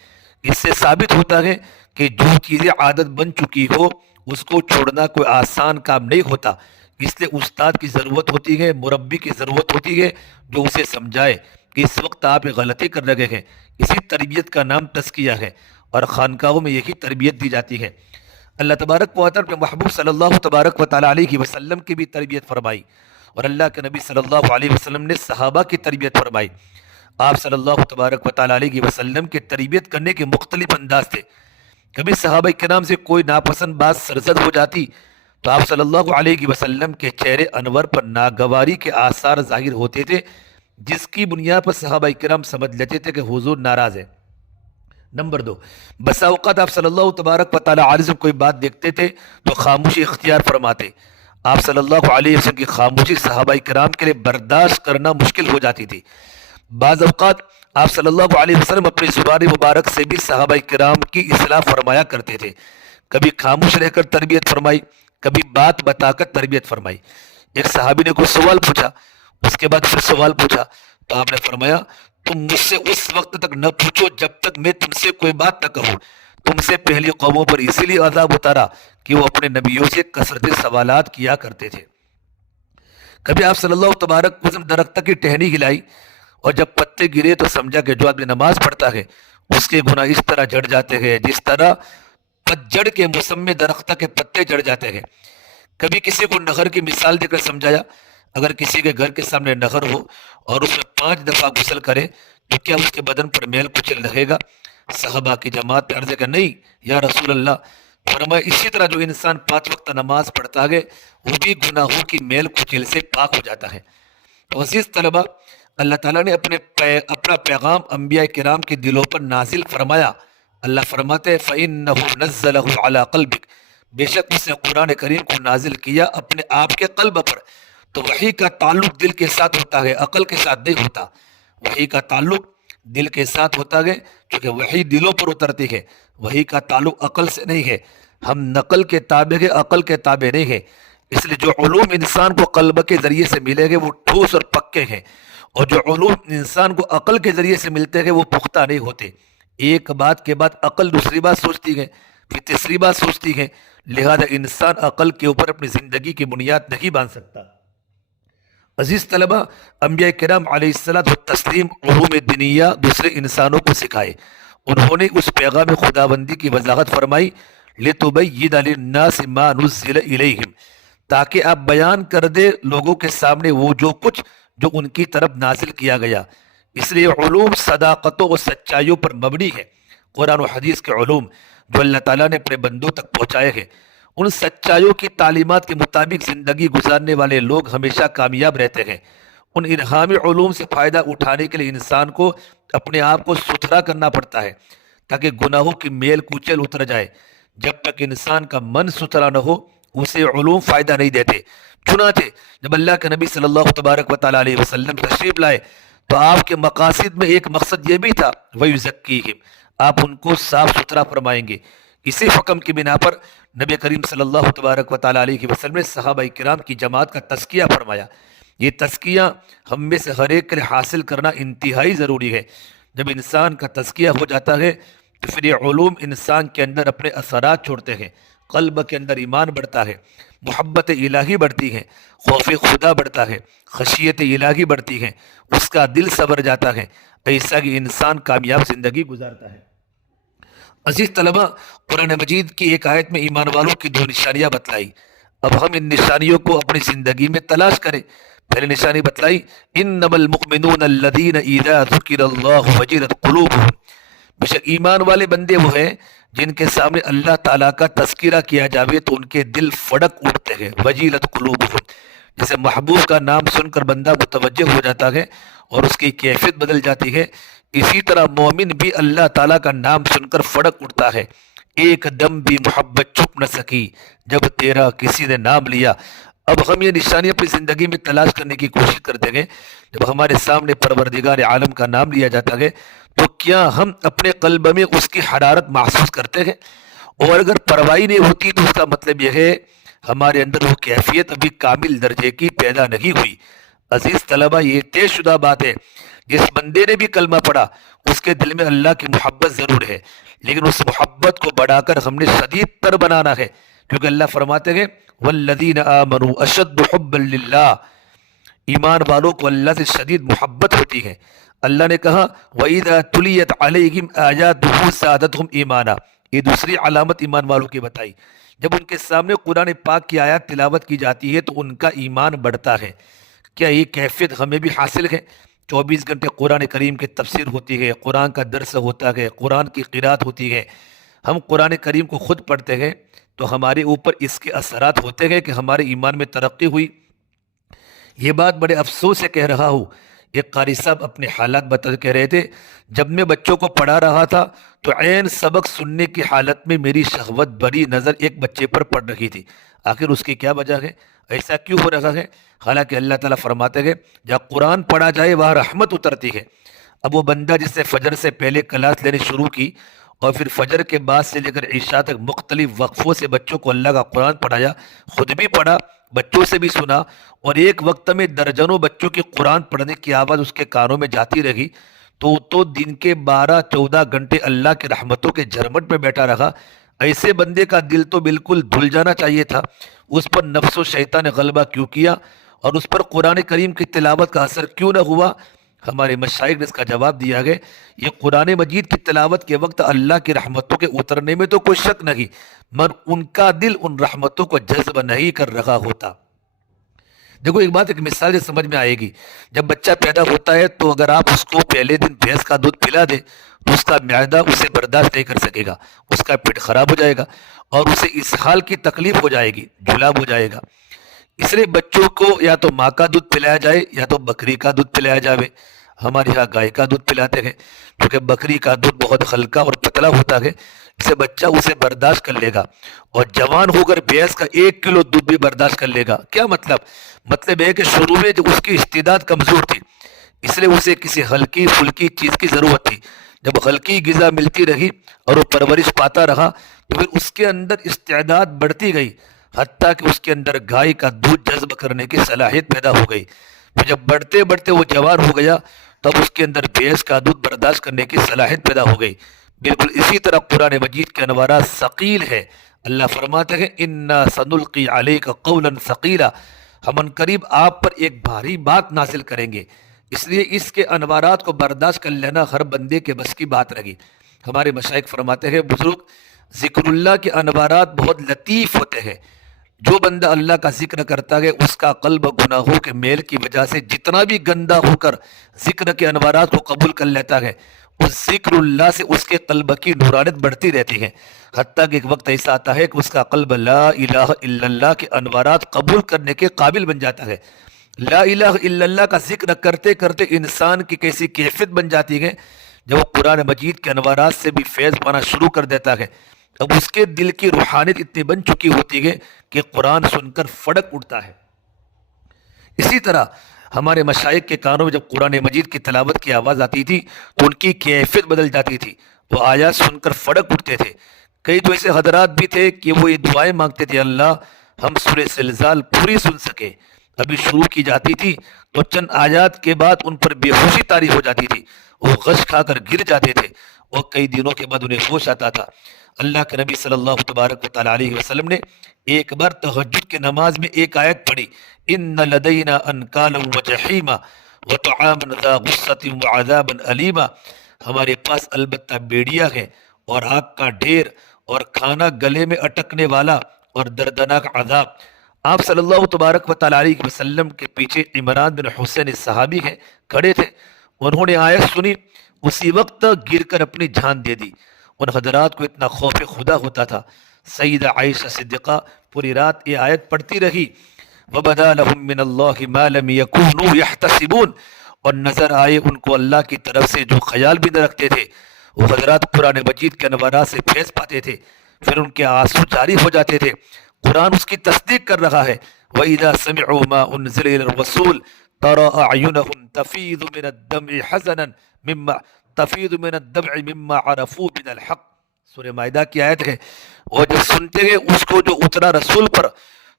اس سے ثابت ہوتا ہے کہ جو چیزیں عادت بن چکی ہو اس کو چھوڑنا کوئی آسان کام نہیں ہوتا۔ اس لیے استاد کی ضرورت ہوتی ہے، مربی کی ضرورت ہوتی ہے جو اسے سمجھائے کہ اس وقت آپ ایک غلطی کر رہے ہیں۔ اسی تربیت کا نام تزکیہ ہے، اور خانقاہوں میں یہی تربیت دی جاتی ہے۔ اللہ تبارک و تعالیٰ نے محبوب صلی اللہ تبارک و تعالیٰ علیہ وسلم کی بھی تربیت فرمائی، اور اللہ کے نبی صلی اللہ علیہ وسلم نے صحابہ کی تربیت فرمائی۔ آپ صلی اللہ تبارک و تعالیٰ علیہ وسلم کے تربیت کرنے کے مختلف انداز تھے۔ کبھی صحابہ کرام سے کوئی ناپسند بات سرزد ہو جاتی تو آپ صلی اللہ علیہ وسلم کے چہرے انور پر ناگواری کے آثار ظاہر ہوتے تھے، جس کی بنیاد پر صحابہ کرام سمجھ لیتے تھے کہ حضور ناراض ہے۔ نمبر 2، بسا اوقات آپ صلی اللہ تبارک و تعالیٰ علیہ وسلم کوئی بات دیکھتے تھے تو خاموشی اختیار فرماتے۔ آپ صلی اللہ علیہ وسلم کی خاموشی صحابہ کرام کے لیے برداشت کرنا مشکل ہو جاتی تھی۔ بعض اوقات آپ صلی اللہ علیہ وسلم اپنی زبان مبارک سے بھی صحابہ کرام کی اصلاح فرمایا کرتے تھے۔ کبھی خاموش رہ کر تربیت فرمائی، کبھی بات بتا کر تربیت فرمائی۔ ایک صحابی نے کوئی سوال پوچھا، اس کے بعد پھر سوال پوچھا تو آپ نے فرمایا تم مجھ سے اس وقت تک نہ پوچھو جب تک میں تم سے کوئی بات نہ کہوں۔ تم سے پہلی قوموں پر اسی لیے عذاب اتارا کہ وہ اپنے نبیوں سے کثرت سوالات کیا کرتے تھے۔ کبھی آپ صلی اللہ تبارک وسلم درخت کی ٹہنی ہلائی، اور جب پتے گرے تو سمجھا کہ جو آدمی نماز پڑھتا ہے اس کے گناہ اس طرح جڑ جاتے ہیں جس طرح پتجھڑ کے موسم میں درخت کے پتے جڑ جاتے ہیں۔ کبھی کسی کو نہر کی مثال دے کر سمجھایا، اگر کسی کے گھر کے سامنے نہر ہو اور اس میں 5 دفعہ غسل کرے تو کیا اس کے بدن پر میل کچل رہے گا؟ صحابہ کی جماعت نے عرض کیا، نہیں یا رسول اللہ۔ فرمایا اسی طرح جو انسان 5 وقت نماز پڑھتا ہے وہ بھی گناہوں کی میل کچل سے پاک ہو جاتا ہے۔ تو عزیز طلبہ، اللہ تعالیٰ نے اپنا پیغام انبیاء کرام کے دلوں پر نازل فرمایا۔ اللہ فرماتے ہیں فَإِنَّهُ نَزَّلَهُ عَلَىٰ قَلْبِكَ، بے شک اس نے قرآن کریم کو نازل کیا اپنے آپ کے قلب پر۔ تو وحی کا تعلق دل کے ساتھ ہوتا ہے، عقل کے ساتھ نہیں ہوتا۔ وحی کا تعلق دل کے ساتھ ہوتا ہے کیونکہ وحی دلوں پر اترتی ہے، وحی کا تعلق عقل سے نہیں ہے۔ ہم نقل کے تابع ہیں، عقل کے تابع نہیں ہے۔ اس لیے جو علوم انسان کو قلب کے ذریعے سے ملے گے وہ ٹھوس اور پکے ہیں، اور جو علوم انسان کو عقل کے ذریعے سے ملتے ہیں وہ پختہ نہیں ہوتے۔ ایک بات کے بعد عقل دوسری بات سوچتی ہے، پھر تیسری بات سوچتی ہے، لہذا انسان عقل کے اوپر اپنی زندگی کی بنیاد نہیں باندھ سکتا۔ عزیز طلبہ، انبیاء کرام علیہ الصلوۃ والتسلیم علوم دینیہ دوسرے انسانوں کو سکھائے۔ انہوں نے اس پیغام خداوندی کی وضاحت فرمائی لِتُبَيِّنَ لِلنَّاسِ مَا نُزِّلَ إِلَيْهِمْ، تاکہ آپ بیان کر دے لوگوں کے سامنے وہ جو کچھ جو ان کی طرف نازل کیا گیا۔ اس لیے علوم صداقتوں و سچائیوں پر مبنی ہے۔ قرآن و حدیث کے علوم جو اللہ تعالیٰ نے اپنے بندوں تک پہنچائے ہیں، ان سچائیوں کی تعلیمات کے مطابق زندگی گزارنے والے لوگ ہمیشہ کامیاب رہتے ہیں۔ ان الہامی علوم سے فائدہ اٹھانے کے لیے انسان کو اپنے آپ کو ستھرا کرنا پڑتا ہے تاکہ گناہوں کی میل کوچل اتر جائے۔ جب تک انسان کا من ستھرا نہ ہو اسے علوم فائدہ نہیں دیتے۔ چنانچہ جب اللہ کے نبی صلی اللہ تبارک و تعالیٰ علیہ وسلم تشریف لائے تو آپ کے مقاصد میں ایک مقصد یہ بھی تھا وَيُزَكِّيهِمْ، آپ ان کو صاف ستھرا فرمائیں گے۔ اسی حکم کی بنا پر نبی کریم صلی اللہ تبارک و تعالیٰ علیہ وسلم نے صحابہ کرام کی جماعت کا تزکیہ فرمایا۔ یہ تزکیہ ہم میں سے ہر ایک کے لیے حاصل کرنا انتہائی ضروری ہے۔ جب انسان کا تزکیہ ہو جاتا ہے تو پھر یہ علوم انسان کے اندر اپنے اثرات چھوڑتے ہیں، قلب کے اندر ایمان بڑھتا ہے، محبت الہی بڑھتی ہے، خوف خدا بڑھتا ہے، خشیت الہی بڑھتی ہے، اس کا دل سنور جاتا ہے، ایسا کہ انسان کامیاب زندگی گزارتا ہے۔ عزیز طلبہ، قرآن مجید کی ایک آیت میں ایمان والوں کی 2 نشانیاں بتلائی۔ اب ہم ان نشانیوں کو اپنی زندگی میں تلاش کریں۔ پہلی نشانی بتلائی انما المؤمنون الذین اذا ذکر اللہ وجلت قلوبهم، بے شک ایمان والے بندے وہ ہیں جن کے سامنے اللہ تعالیٰ کا تذکرہ کیا جاوے تو ان کے دل فڑک اٹھتے ہیں۔ وجلت قلوبهم، جیسے محبوب کا نام سن کر بندہ متوجہ ہو جاتا ہے اور اس کی کیفیت بدل جاتی ہے، اسی طرح مومن بھی اللہ تعالیٰ کا نام سن کر فڑک اٹھتا ہے۔ ایک دم بھی محبت چھپ نہ سکی جب تیرا کسی نے نام لیا۔ اب ہم یہ نشانی اپنی زندگی میں تلاش کرنے کی کوشش کرتے ہیں۔ جب ہمارے سامنے پروردگار عالم کا نام لیا جاتا ہے تو کیا ہم اپنے قلب میں اس کی حرارت محسوس کرتے ہیں؟ اور اگر پرواہی نہیں ہوتی تو اس کا مطلب یہ ہے ہمارے اندر وہ کیفیت ابھی کامل درجے کی پیدا نہیں ہوئی۔ عزیز طلبہ، یہ طے شدہ بات ہے، جس بندے نے بھی کلمہ پڑھا اس کے دل میں اللہ کی محبت ضرور ہے، لیکن اس محبت کو بڑھا کر ہم نے شدید تر بنانا ہے، کیونکہ اللہ فرماتے ہیں والذین آمنوا اشد حبا للہ، ایمان والوں کو اللہ سے شدید محبت ہوتی ہے۔ اللہ نے کہا وَإِذَا تُلِيَتْ عَلَيْهِمْ آيَاتُهُ زَادَتْهُمْ ایمانا، یہ دوسری علامت ایمان والوں کی بتائی، جب ان کے سامنے قرآن پاک کی آیات تلاوت کی جاتی ہے تو ان کا ایمان بڑھتا ہے۔ کیا یہ کیفیت ہمیں بھی حاصل ہے؟ 24 گھنٹے قرآن کریم کی تفسیر ہوتی ہے، قرآن کا درس ہوتا ہے، قرآن کی قرات ہوتی ہے، ہم قرآن کریم کو خود پڑھتے ہیں تو ہمارے اوپر اس کے اثرات ہوتے ہیں کہ ہمارے ایمان میں ترقی ہوئی۔ یہ بات بڑے افسوس سے کہہ رہا ہوں، ایک قاری صاحب اپنے حالات بتا کہہ رہے تھے، جب میں بچوں کو پڑھا رہا تھا تو عین سبق سننے کی حالت میں میری شہوت بری نظر ایک بچے پر پڑ رہی تھی۔ آخر اس کی کیا وجہ ہے؟ ایسا کیوں ہو رہا ہے؟ حالانکہ اللہ تعالیٰ فرماتے ہیں جہاں قرآن پڑھا جائے وہاں رحمت اترتی ہے۔ اب وہ بندہ جس نے فجر سے پہلے کلاس لینے شروع کی اور پھر فجر کے بعد سے لے کر عشاء تک مختلف وقفوں سے بچوں کو اللہ کا قرآن پڑھایا، خود بھی پڑھا، بچوں سے بھی سنا، اور ایک وقت میں درجنوں بچوں کی قرآن پڑھنے کی آواز اس کے کانوں میں جاتی رہی، تو دن کے 12-14 گھنٹے اللہ کی رحمتوں کے جھرمٹ میں بیٹھا رہا۔ ایسے بندے کا دل تو بالکل دھل جانا چاہیے تھا، اس پر نفس و شیطان نے غلبہ کیوں کیا اور اس پر قرآن کریم کی تلاوت کا اثر کیوں نہ ہوا؟ ہمارے مشائخ نے اس کا جواب دیا ہے، یہ قرآن مجید کی تلاوت کے وقت اللہ کی رحمتوں کے اترنے میں تو کوئی شک نہیں، مگر ان کا دل ان رحمتوں کو جذب نہیں کر رہا ہوتا۔ دیکھو ایک بات، ایک مثال سے سمجھ میں آئے گی، جب بچہ پیدا ہوتا ہے تو اگر آپ اس کو پہلے دن بھینس کا دودھ پلا دیں تو اس کا معدہ اسے برداشت نہیں کر سکے گا، اس کا پیٹ خراب ہو جائے گا اور اسے اسہال کی تکلیف ہو جائے گی، جلاب ہو جائے گا۔ اس لیے بچوں کو یا تو ماں کا دودھ پلایا جائے یا تو بکری کا دودھ پلایا جائے۔ ہمارے یہاں گائے کا دودھ پلاتے ہیں کیونکہ بکری کا دودھ بہت ہلکا اور پتلا ہوتا ہے، اسے بچہ اسے برداشت کر لے گا، اور جوان ہو کر بھینس کا 1 کلو دودھ بھی برداشت کر لے گا۔ کیا مطلب ہے کہ شروع میں جو اس کی استعداد کمزور تھی، اس لیے اسے کسی ہلکی پھلکی چیز کی ضرورت تھی۔ جب ہلکی غذا ملتی رہی اور وہ پرورش پاتا رہا تو پھر اس کے اندر استعداد بڑھتی گئی، حتیٰ کہ اس کے اندر گائے کا دودھ جذب کرنے کی صلاحیت پیدا ہو گئی۔ پھر جب بڑھتے بڑھتے وہ جوان ہو گیا تب اس کے اندر بھینس کا دودھ برداشت کرنے کی صلاحیت پیدا ہو گئی۔ بالکل اسی طرح قرآن مجید کے انوارات ثقیل ہے۔ اللہ فرماتے ہیں انا سنلقی علیک قولا ثقیلا، ہم ان قریب آپ پر ایک بھاری بات نازل کریں گے، اس لیے اس کے انوارات کو برداشت کر لینا ہر بندے کے بس کی بات رہی۔ ہمارے مشائخ فرماتے ہیں بزرگ، ذکر اللہ کے انوارات بہت لطیف ہوتے ہیں، جو بندہ اللہ کا ذکر کرتا ہے اس کا قلب گناہوں کے میل کی وجہ سے جتنا بھی گندا ہو کر ذکر کے انوارات کو قبول کر لیتا ہے، اس ذکر اللہ سے اس کے قلب کی نورانیت بڑھتی رہتی ہے، حتیٰ کہ ایک وقت ایسا آتا ہے کہ اس کا قلب لا الہ الا اللہ کے انوارات قبول کرنے کے قابل بن جاتا ہے۔ لا الہ الا اللہ کا ذکر کرتے کرتے انسان کی کیسی کیفیت بن جاتی ہے، جب وہ قرآن مجید کے انوارات سے بھی فیض پانا شروع کر دیتا ہے، اب اس کے دل کی روحانیت اتنی بن چکی ہوتی ہے کہ قرآن سن کر فڑک اٹھتا ہے۔ اسی طرح ہمارے مشائخ کے کانوں میں جب قرآن مجید کی تلاوت کی آواز آتی تھی تو ان کی کیفیت بدل جاتی تھی، وہ آیات سن کر فڑک اٹھتے تھے۔ کئی تو ایسے حضرات بھی تھے کہ وہ یہ دعائیں مانگتے تھے، اللہ ہم سورہ زلزال پوری سن سکے۔ ابھی شروع کی جاتی تھی تو چند آیات کے بعد ان پر بے ہوشی طاری ہو جاتی تھی، وہ غش کھا کر گر جاتے تھے اور کئی دنوں کے بعد انہیں ہوش آتا تھا۔ اللہ کے نبی صلی اللہ تبارک و تعالیٰ علیہ وسلم نے ایک بار تہجد کی نماز میں ایک آیت پڑھی، ان لدینا انکالا وجحیما وطعاما ذا غصۃ وعذابا علیما، ہمارے پاس البتہ بیڑیا ہے اور آگ کا ڈھیر اور کھانا گلے میں اٹکنے والا اور دردناک عذاب۔ آپ صلی اللہ تبارک و تعالیٰ علیہ وسلم کے پیچھے عمران بن حسین صحابی ہیں کھڑے تھے، انہوں نے آیت سنی، اسی وقت گر کر اپنی جان دے دی۔ ان حضرات کو اتنا خوف خدا ہوتا تھا۔ سیدہ عائشہ صدیقہ پوری رات یہ آیت پڑھتی رہی، وَبَدَا لَهُم مِّنَ اللَّهِ مَا لَمْ يَكُونُوا يَحْتَسِبُونَ، اور نظر آئے ان کو اللہ کی طرف سے جو خیال بھی نہ رکھتے تھے۔ وہ حضرات قرآن مجید کے انوارات سے فیض پاتے تھے، پھر ان کے آنسو جاری ہو جاتے تھے، قرآن اس کی تصدیق کر رہا ہے۔ وَإِذَا سَمِعُوا مَا أُنزِلَ إِلَى الرَّسُولِ تَرَىٰ أَعْيُنَهُمْ تَفِيضُ مِنَ الدَّمْعِ حَزَنًا تفیض من الدمع مما عرفوا من الحق، سورہ مائدہ کی آیت ہے۔ اور جب سنتے ہیں اس کو جو اترا رسول پر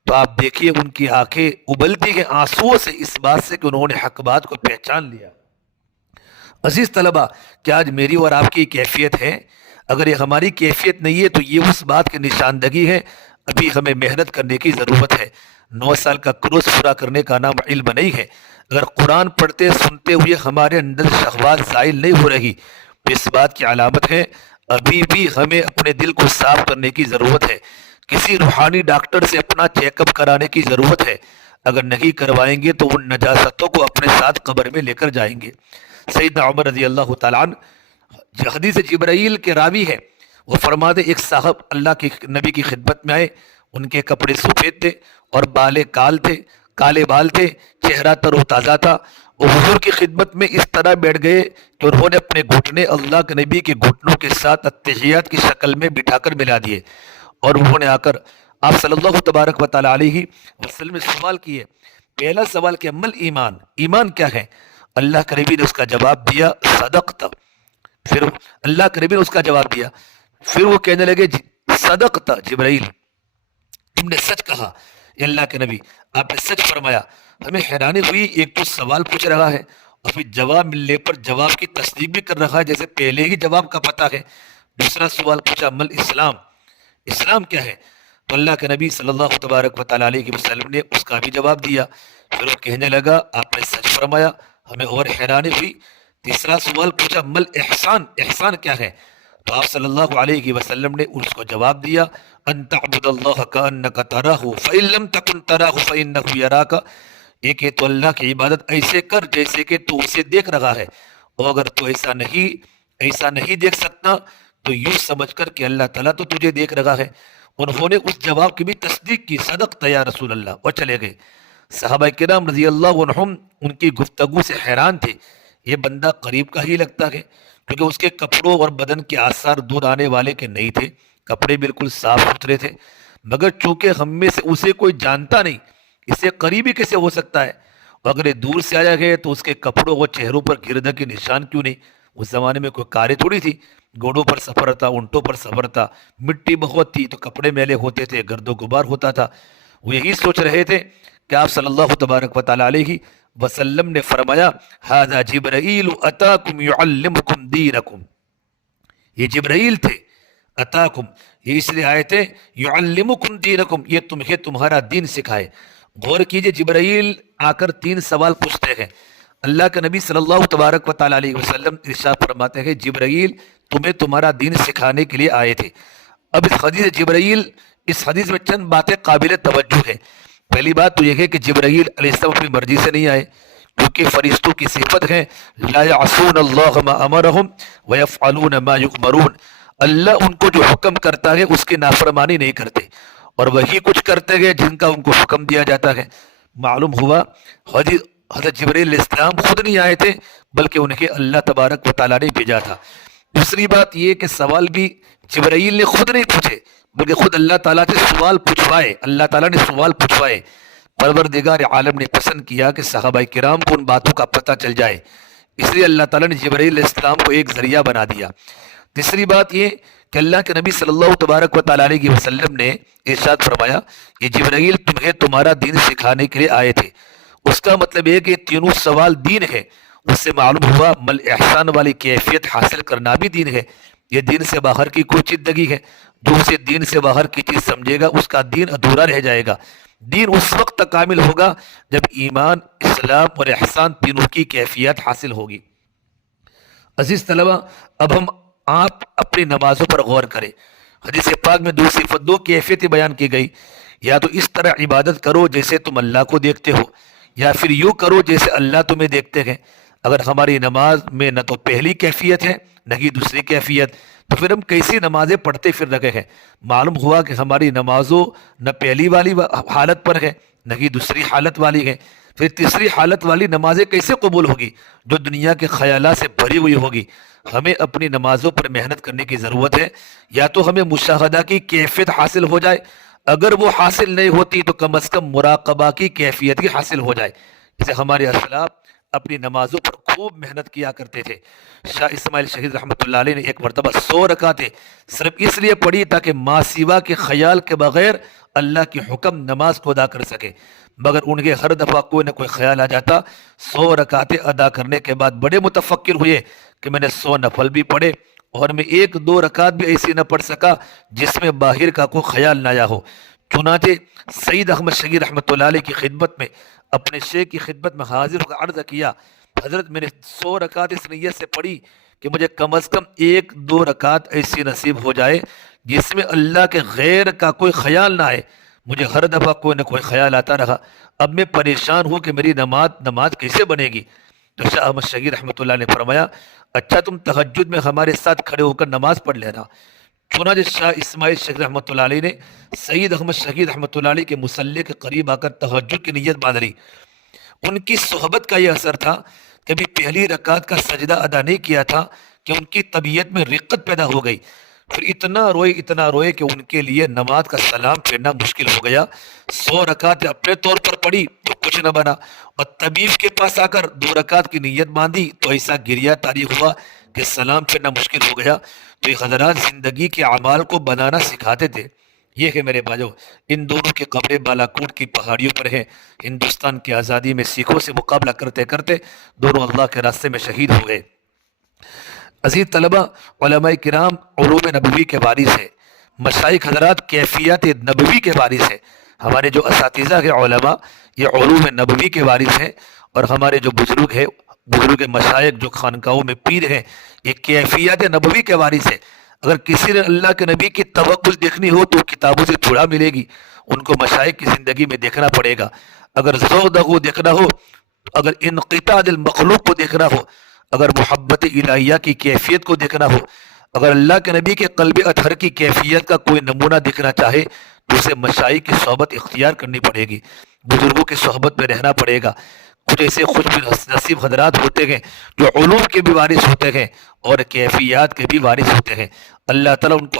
تو آپ دیکھیے ان کی آنکھیں ابلتی ہیں آنسوؤں سے، اس بات سے کہ انہوں نے حق بات کو پہچان لیا۔ عزیز طلبہ، کیا آج میری اور آپ کی کیفیت ہے؟ اگر یہ ہماری کیفیت نہیں ہے تو یہ اس بات کی نشاندہی ہے ابھی ہمیں محنت کرنے کی ضرورت ہے۔ 9 سال کا کورس پورا کرنے کا نام علم نہیں ہے۔ اگر قرآن پڑھتے سنتے ہوئے ہمارے اندر شہوات زائل نہیں ہو رہی تو اس بات کی علامت ہے ابھی بھی ہمیں اپنے دل کو صاف کرنے کی ضرورت ہے۔ کسی روحانی ڈاکٹر سے اپنا چیک اپ کرانے کی ضرورت ہے۔ اگر نہیں کروائیں گے تو ان نجاستوں کو اپنے ساتھ قبر میں لے کر جائیں گے۔ سیدنا عمر رضی اللہ تعالیٰ عنہ حدیث جبرائیل کے راوی ہے، وہ فرماتے ایک صاحب اللہ کے نبی کی خدمت میں آئے، ان کے کپڑے سفید تھے اور بالے کالے بال تھے، چہرہ تر و تازہ تھا۔ وہ حضور کی خدمت میں اس طرح بیٹھ گئے کہ انہوں نے اپنے گھٹنے اللہ کے نبی کے گھٹنوں کے ساتھ اتحیات کی شکل میں بٹھا کر ملا دیے، اور انہوں نے آ کر آپ صلی اللہ تبارک و تعالیٰ علیہ وسلم نے سوال کیے۔ پہلا سوال کہ عمل ایمان کیا ہے؟ اللہ کے نبی نے اس کا جواب دیا صدقت۔ پھر اللہ کے نبی نے اس کا جواب دیا، پھر وہ کہنے لگے صدقت جبرائیل، تم نے سچ کہا اے اللہ کے نبی، آپ نے سچ فرمایا۔ ہمیں حیرانی ہوئی، ایک تو سوال پوچھ رہا ہے اور پھر جواب ملنے پر جواب کی تصدیق بھی کر رہا ہے جیسے پہلے ہی جواب کا پتہ ہے۔ دوسرا سوال پوچھا عمل اسلام کیا ہے؟ تو اللہ کے نبی صلی اللہ تبارک و تعالیٰ علیہ وسلم نے اس کا بھی جواب دیا۔ پھر وہ کہنے لگا آپ نے سچ فرمایا، ہمیں اور حیرانی ہوئی۔ تیسرا سوال پوچھا عمل احسان کیا ہے؟ تو آپ صلی اللہ علیہ وسلم نے اس کو جواب دیا ان تعبد اللہ کأنک تراہ فإن لم تکن تراہ فإنہ یراک، ایک ہے تو اللہ کی عبادت ایسے کر جیسے کہ تو اسے دیکھ رہا ہے، اور اگر تو ایسا نہیں دیکھ سکتا تو یوں سمجھ کر کہ اللہ تعالیٰ تو تجھے دیکھ رہا ہے۔ انہوں نے اس جواب کی بھی تصدیق کی، صدقت یا رسول اللہ، اور چلے گئے۔ صحابہ کرام رضی اللہ عنہم ان کی گفتگو سے حیران تھے، یہ بندہ قریب کا ہی لگتا ہے، کیونکہ اس کے کپڑوں اور بدن کے آثار دور آنے والے کے نہیں تھے، کپڑے بالکل صاف ستھرے تھے، مگر چونکہ ہم میں سے اسے کوئی جانتا نہیں، اسے قریبی کیسے ہو سکتا ہے؟ اور اگر یہ دور سے آیا گیا تو اس کے کپڑوں اور چہروں پر گردہ کے نشان کیوں نہیں؟ اس زمانے میں کوئی کاریں تھوڑی تھی، گھوڑوں پر سفر تھا، اونٹوں پر سفر تھا، مٹی بہت تھی تو کپڑے میلے ہوتے تھے، گرد و غبار ہوتا تھا۔ وہ یہی سوچ رہے تھے کہ آپ صلی اللہ تبارک و تعالیٰ علیہ وسلم نے فرمایا ھذا جبرائیل اتاکم یعلمکم دینکم، یہ جبرائیل تھے، اتاکم یہ اس لیے آئے تھے یعلمکم دینکم، یہ تمہیں تمہارا دین سکھائے۔ غور کیجئے جبرائیل آ کر 3 سوال پوچھتے ہیں، اللہ کے نبی صلی اللہ تبارک و تعالیٰ علیہ وسلم ارشاد فرماتے ہیں جبرائیل تمہیں تمہارا دین سکھانے کے لیے آئے تھے۔ اب اس حدیث میں چند باتیں قابل توجہ ہیں۔ پہلی بات تو یہ ہے کہ جبرائیل علیہ السلام اپنی مرضی سے نہیں آئے، کیونکہ فرشتوں کی صفت ہے لا یعصون اللہ ما امرہم ویفعلون ما یؤمرون، اللہ ان کو جو حکم کرتا ہے اس کی نافرمانی نہیں کرتے، اور وہی کچھ کرتے ہیں جن کا ان کو حکم دیا جاتا ہے۔ معلوم ہوا حضرت جبرائیل علیہ السلام خود نہیں آئے تھے بلکہ انہیں اللہ تبارک و تعالیٰ نے بھیجا تھا۔ دوسری بات یہ کہ سوال بھی جبرائیل نے خود نہیں پوچھے بلکہ خود اللہ تعالیٰ سے سوال پوچھوائے، اللہ تعالیٰ نے سوال پوچھوائے۔ پروردگار عالم نے پسند کیا کہ صحابہ کرام کو ان باتوں کا پتہ چل جائے، اس لیے اللہ تعالیٰ نے جبرائیل علیہ السلام کو ایک ذریعہ بنا دیا۔ تیسری بات یہ کہ اللہ کے نبی صلی اللہ تبارک و تعالیٰ علیہ وسلم نے ارشاد فرمایا یہ جبرائیل تمہیں تمہارا دین سکھانے کے لیے آئے تھے، اس کا مطلب یہ کہ تینوں سوال دین ہے۔ اس سے معلوم ہوا مل احسان والی کیفیت حاصل کرنا بھی دین ہے، یہ دین سے باہر کی کوئی چیزگی ہے، جو اسے دین سے باہر کی چیز سمجھے گا اس کا دین ادھورا رہ جائے گا۔ دین اس وقت تک کامل ہوگا جب ایمان، اسلام اور احسان تینوں کی کیفیت حاصل ہوگی۔ عزیز طلبہ، اب آپ اپنی نمازوں پر غور کریں۔ حدیث پاک میں دو کیفیتیں بیان کی گئی، یا تو اس طرح عبادت کرو جیسے تم اللہ کو دیکھتے ہو، یا پھر یوں کرو جیسے اللہ تمہیں دیکھتے ہیں۔ اگر ہماری نماز میں نہ تو پہلی کیفیت ہے نہ ہی دوسری کیفیت، تو پھر ہم کیسی نمازیں پڑھتے پھر رہے ہیں؟ معلوم ہوا کہ ہماری نمازوں نہ پہلی والی حالت پر ہے نہ ہی دوسری حالت والی ہے۔ پھر تیسری حالت والی نمازیں کیسے قبول ہوگی؟ جو دنیا کے خیالات سے بھری ہوئی ہوگی۔ ہمیں اپنی نمازوں پر محنت کرنے کی ضرورت ہے، یا تو ہمیں مشاہدہ کی کیفیت حاصل ہو جائے، اگر وہ حاصل نہیں ہوتی تو کم از کم مراقبہ کی کیفیت ہی حاصل ہو جائے۔ جیسے ہمارے اسلاف اپنی نمازوں پر خوب محنت کیا کرتے تھے۔ شاہ اسماعیل شہید رحمۃ اللہ علیہ نے ایک مرتبہ 100 رکعتیں صرف اس لیے پڑھی تاکہ ماں سوا کے خیال کے بغیر اللہ کی حکم نماز کو ادا کر سکے، مگر ان کے ہر دفعہ کوئی نہ کوئی خیال آ جاتا۔ 100 رکعتیں ادا کرنے کے بعد بڑے متفکر ہوئے کہ میں نے 100 نفل بھی پڑھے اور میں 1-2 رکعت بھی ایسی نہ پڑھ سکا جس میں باہر کا کوئی خیال نہ آیا ہو۔ چنانچہ سید احمد شکیل رحمۃ اللہ علیہ کی خدمت میں اپنے شیخ کی خدمت میں حاضر ہو کر عرض کیا، حضرت میں نے 100 رکعت اس نیت سے پڑھی کہ مجھے کم از کم 1-2 رکعت ایسی نصیب ہو جائے جس میں اللہ کے غیر کا کوئی خیال نہ آئے۔ مجھے ہر دفعہ کوئی نہ کوئی خیال آتا رہا، اب میں پریشان ہوں کہ میری نماز کیسے بنے گی۔ تو شاہ احمد شکیل رحمۃ اللہ نے فرمایا، اچھا تم تہجد میں ہمارے ساتھ کھڑے ہو کر نماز پڑھ لینا۔ چنانچہ شاہ اسماعیل شکیل رحمۃ اللہ علیہ نے سید احمد شکیل رحمۃ اللہ علیہ کے مصلی کے قریب آ کر تہجد کی نیت باندھ لی۔ ان کی صحبت کا یہ اثر تھا کہ ابھی پہلی رکعت کا سجدہ ادا نہیں کیا تھا کہ ان کی طبیعت میں رقت پیدا ہو گئی، پھر اتنا روئے کہ ان کے لیے نماز کا سلام پھیرنا مشکل ہو گیا۔ 100 رکعت اپنے طور پر پڑھی تو کچھ نہ بنا، اور طبیب کے پاس آ کر 2 رکعت کی نیت باندھی تو ایسا گریا طاری ہوا کہ سلام پھیرنا مشکل ہو گیا۔ تو یہ حضرات زندگی کے اعمال کو بنانا سکھاتے تھے۔ یہ ہے میرے بھائیو، ان دونوں کی قبریں بالاکوٹ کی پہاڑیوں پر ہیں۔ ہندوستان کی آزادی میں سکھوں سے مقابلہ کرتے کرتے دونوں اللہ کے راستے میں شہید ہو گئے۔ عزیز طلبہ، علماء کرام علوم نبوی کے وارث ہیں، مشائخ حضرات کیفیات نبوی کے وارث ہیں۔ ہمارے جو اساتذہ کے علماء یہ علوم نبوی کے وارث ہیں، اور ہمارے جو بزرگ مشائخ جو خانقاہوں میں پیر ہیں یہ کیفیات نبوی کے وارث ہیں۔ اگر کسی نے اللہ کے نبی کی توقل دیکھنی ہو تو کتابوں سے تھوڑا ملے گی، ان کو مشائخ کی زندگی میں دیکھنا پڑے گا۔ اگر ذوق دیکھنا ہو، اگر انقطاع المخلوق کو دیکھنا ہو، اگر محبت الہیہ کی کیفیت کو دیکھنا ہو، اگر اللہ کے نبی کے قلب اطہر کی کیفیت کا کوئی نمونہ دیکھنا چاہے تو اسے مشائخ کی صحبت اختیار کرنی پڑے گی، بزرگوں کی صحبت میں رہنا پڑے گا۔ کچھ ایسے خوش نصیب حضرات ہوتے ہیں جو علوم کے بھی وارث ہوتے ہیں اور کیفیات کے بھی وارث ہوتے ہیں، اللہ تعالیٰ ان کو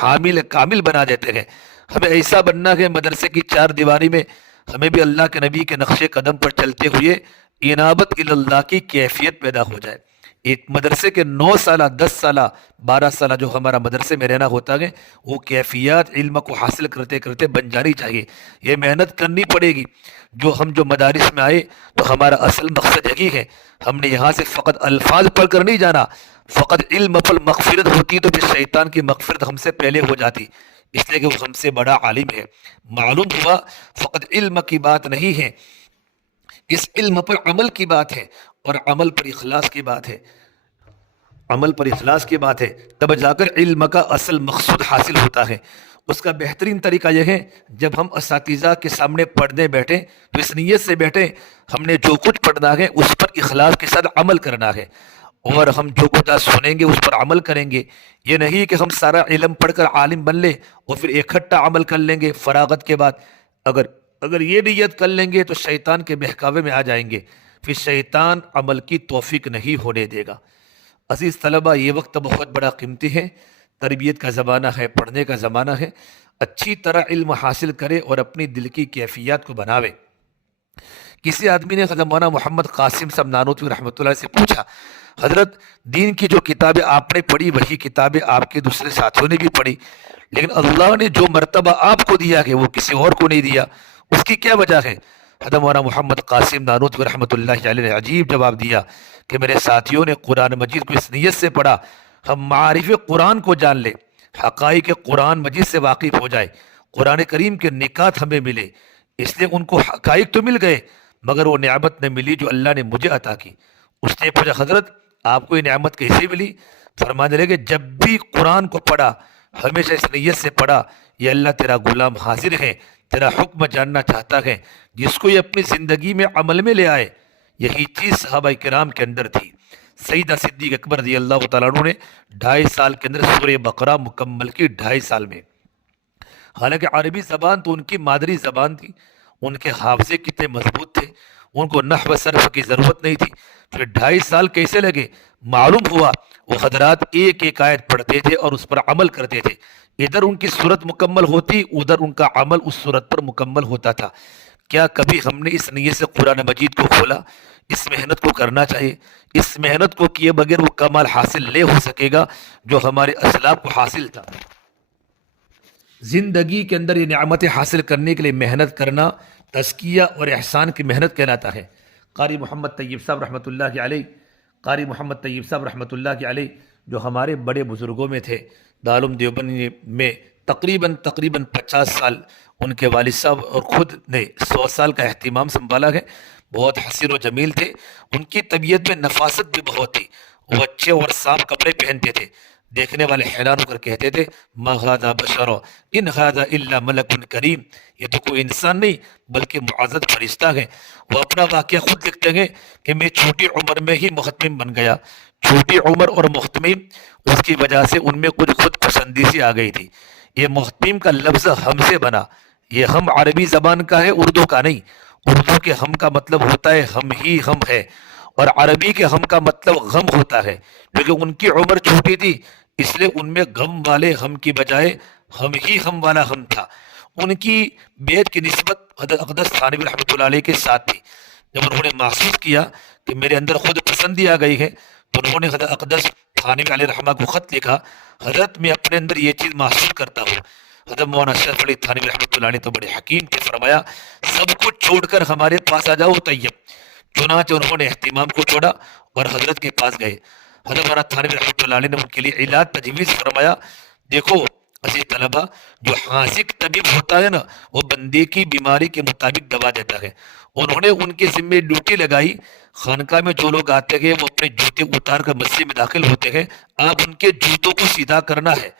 حامل کامل بنا دیتے ہیں۔ ہمیں ایسا بننا ہے مدرسے کی 4 دیواری میں ہمیں بھی اللہ کے نبی کے نقش قدم پر چلتے ہوئے انابت اللہ کی کیفیت پیدا ہو جائے۔ ایک مدرسے کے 9 سالہ 10 سالہ 12 سالہ جو ہمارا مدرسے میں رہنا ہوتا ہے وہ کیفیات علم کو حاصل کرتے کرتے بن جانی چاہیے۔ یہ محنت کرنی پڑے گی۔ جو مدارس میں آئے تو ہمارا اصل مقصد یہی ہے، ہم نے یہاں سے فقط الفاظ پڑھ کر نہیں جانا، فقط علم پر مغفرت ہوتی تو پھر شیطان کی مغفرت ہم سے پہلے ہو جاتی، اس لیے کہ وہ ہم سے بڑا عالم ہے۔ معلوم ہوا فقط علم کی بات نہیں ہے، اس علم پر عمل کی بات ہے، اور عمل پر اخلاص کی بات ہے، تب جا کر علم کا اصل مقصود حاصل ہوتا ہے۔ اس کا بہترین طریقہ یہ ہے جب ہم اساتذہ کے سامنے پڑھنے بیٹھیں تو اس نیت سے بیٹھیں ہم نے جو کچھ پڑھنا ہے اس پر اخلاص کے ساتھ عمل کرنا ہے، اور ہم جو کچھ سنیں گے اس پر عمل کریں گے۔ یہ نہیں کہ ہم سارا علم پڑھ کر عالم بن لیں اور پھر اکٹھا عمل کر لیں گے فراغت کے بعد۔ اگر یہ نیت کر لیں گے تو شیطان کے بہکاوے میں آ جائیں گے، پھر شیطان عمل کی توفیق نہیں ہونے دے گا۔ عزیز طلبہ، یہ وقت بہت بڑا قیمتی ہے، تربیت کا زمانہ ہے، پڑھنے کا زمانہ ہے۔ اچھی طرح علم حاصل کرے اور اپنی دل کی کیفیات کو بناوے۔ کسی آدمی نے حضرت مولانا محمد قاسم صاحب نانوتوی رحمۃ اللہ سے پوچھا، حضرت دین کی جو کتابیں آپ نے پڑھی وہی کتابیں آپ کے دوسرے ساتھیوں نے بھی پڑھی، لیکن اللہ نے جو مرتبہ آپ کو دیا کہ وہ کسی اور کو نہیں دیا، اس کی کیا وجہ ہے؟ حضرت مولانا محمد قاسم نانوتوی رحمۃ اللہ علیہ نے عجیب جواب دیا کہ میرے ساتھیوں نے قرآن مجید کو اس نیت سے پڑھا ہم معارف قرآن کو جان لیں، حقائق قرآن مجید سے واقف ہو جائے، قرآن کریم کے نکات ہمیں ملے، اس لیے ان کو حقائق تو مل گئے مگر وہ نعمت نہ ملی جو اللہ نے مجھے عطا کی۔ اس نے پوچھا، حضرت آپ کو یہ نعمت کیسے ملی؟ فرمانے لگے جب بھی قرآن کو پڑھا ہمیشہ اس نیت سے پڑھا یہ اللہ تیرا غلام حاضر ہے، تیرا حکم جاننا چاہتا ہے، جس کو یہ اپنی زندگی میں عمل میں لے آئے۔ یہی چیز صحابہ کرام کے اندر تھی۔ سیدہ صدیق اکبر رضی اللہ تعالیٰ عنہ نے 2.5 سال کے اندر سورہ بقرہ مکمل کی، 2.5 سال میں۔ حالانکہ عربی زبان تو ان کی مادری زبان تھی، ان کے حافظے کتنے مضبوط تھے، ان کو نحو صرف کی ضرورت نہیں تھی، پھر 2.5 سال کیسے لگے؟ معلوم ہوا وہ حضرات ایک ایک آیت پڑھتے تھے اور اس پر عمل کرتے تھے، ادھر ان کی صورت مکمل ہوتی ادھر ان کا عمل اس صورت پر مکمل ہوتا تھا۔ کیا کبھی ہم نے اس نیت سے قرآن مجید کو کھولا؟ اس محنت کو کرنا چاہیے، اس محنت کو کیے بغیر وہ کمال حاصل نہیں ہو سکے گا جو ہمارے اسلاف کو حاصل تھا۔ زندگی کے اندر یہ نعمتیں حاصل کرنے کے لیے محنت کرنا تزکیہ اور احسان کی محنت کہلاتا ہے۔ قاری محمد طیب صاحب رحمۃ اللہ علیہ جو ہمارے بڑے بزرگوں میں تھے، دارالعلوم دیوبند میں تقریباً 50 سال ان کے والد صاحب اور خود نے 100 سال کا اہتمام سنبھالا ہے، بہت حسین و جمیل تھے، ان کی طبیعت میں نفاست بھی بہت تھی، وہ اچھے اور صاف کپڑے پہنتے تھے، دیکھنے والے حیران ہو کر کہتے تھے ما ھذا بشر ان ھذا الا ملک کریم، یہ تو کوئی انسان نہیں بلکہ معزز فرشتہ ہے۔ وہ اپنا واقعہ خود لکھتے ہیں کہ میں چھوٹی عمر میں ہی محتمم بن گیا، چھوٹی عمر اور محتمم، اس کی وجہ سے ان میں کچھ خود پسندی سی آ گئی تھی۔ یہ محتمم کا لفظ ہم سے بنا، یہ ہم عربی زبان کا ہے، اردو کا نہیں۔ اردو کے ہم کا مطلب ہوتا ہے ہم ہی ہم ہے، اور عربی کے ہم کا مطلب غم ہوتا ہے، کیونکہ ان کی عمر چھوٹی تھی اس لیے ان میں غم والے ہم کی بجائے ہم ہی ہم والا ہم تھا۔ ان کی بیعت کی نسبت حضرت اقدس تھانوی رحمۃ اللہ علیہ کے ساتھ تھی۔ جب انہوں نے محسوس کیا کہ میرے اندر خود پسندی آ گئی ہے تو انہوں نے حضرت اقدس تھانوی علیہ رحمہ کو خط لکھا، حضرت میں اپنے اندر یہ چیز محسوس کرتا ہوں۔ حضرت مولانا اشرف علی تھانوی رحمۃ اللہ علیہ تو بڑے حکیم تھے، فرمایا سب کچھ چھوڑ کر ہمارے پاس آ جاؤ طیب۔ چنانچہ انہوں نے اہتمام کو چھوڑا اور حضرت کے پاس گئے۔ حضرت مولانا تھانوی رحمۃ اللہ علیہ نے ان کے لیے علاج تجویز فرمایا۔ دیکھو عزیز طلبہ، جو حاذق طبیب ہوتا ہے نا، وہ بندے کی بیماری کے مطابق دوا دیتا ہے۔ انہوں نے ان کے ذمے ڈیوٹی لگائی، خانقاہ میں جو لوگ آتے ہیں وہ اپنے جوتے اتار کر مسجد میں داخل ہوتے ہیں، آپ ان کے جوتوں کو سیدھا کرنا ہے۔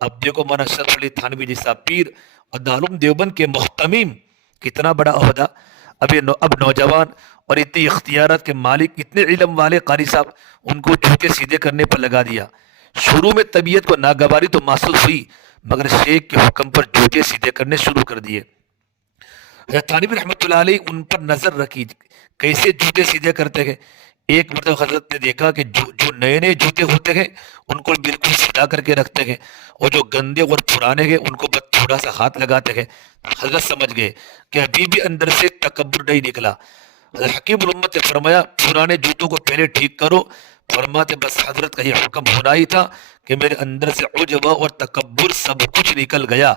اب دیکھو مولانا اشرف علی تھانوی جیسا پیر اور دارالعلوم دیوبند کے محتمم، کتنا بڑا عہدہ۔ اب نوجوان اور اتنی اختیارات کے مالک، اتنے علم والے قاری صاحب، ان کو جوتے سیدھے کرنے پر لگا دیا۔ شروع میں طبیعت کو ناگواری تو محسوس ہوئی، مگر شیخ کے حکم پر جوتے سیدھے کرنے شروع کر دیے۔ حضرت تھانوی رحمۃ اللہ علیہ ان پر نظر رکھی کیسے جوتے سیدھے کرتے ہیں۔ ایک مرتبہ حضرت نے دیکھا کہ جو نئے نئے جوتے ہوتے ہیں ان کو بالکل سیدھا کر کے رکھتے ہیں، اور جو گندے اور پرانے ہیں ان کو بس تھوڑا سا ہاتھ لگاتے ہیں۔ حضرت سمجھ گئے کہ ابھی بھی اندر سے تکبر نہیں نکلا۔ حضرت حکیم الامت نے فرمایا پرانے جوتوں کو پہلے ٹھیک کرو۔ فرماتے بس حضرت کا یہ حکم ہونا ہی تھا کہ میرے اندر سے عجب اور تکبر سب کچھ نکل گیا۔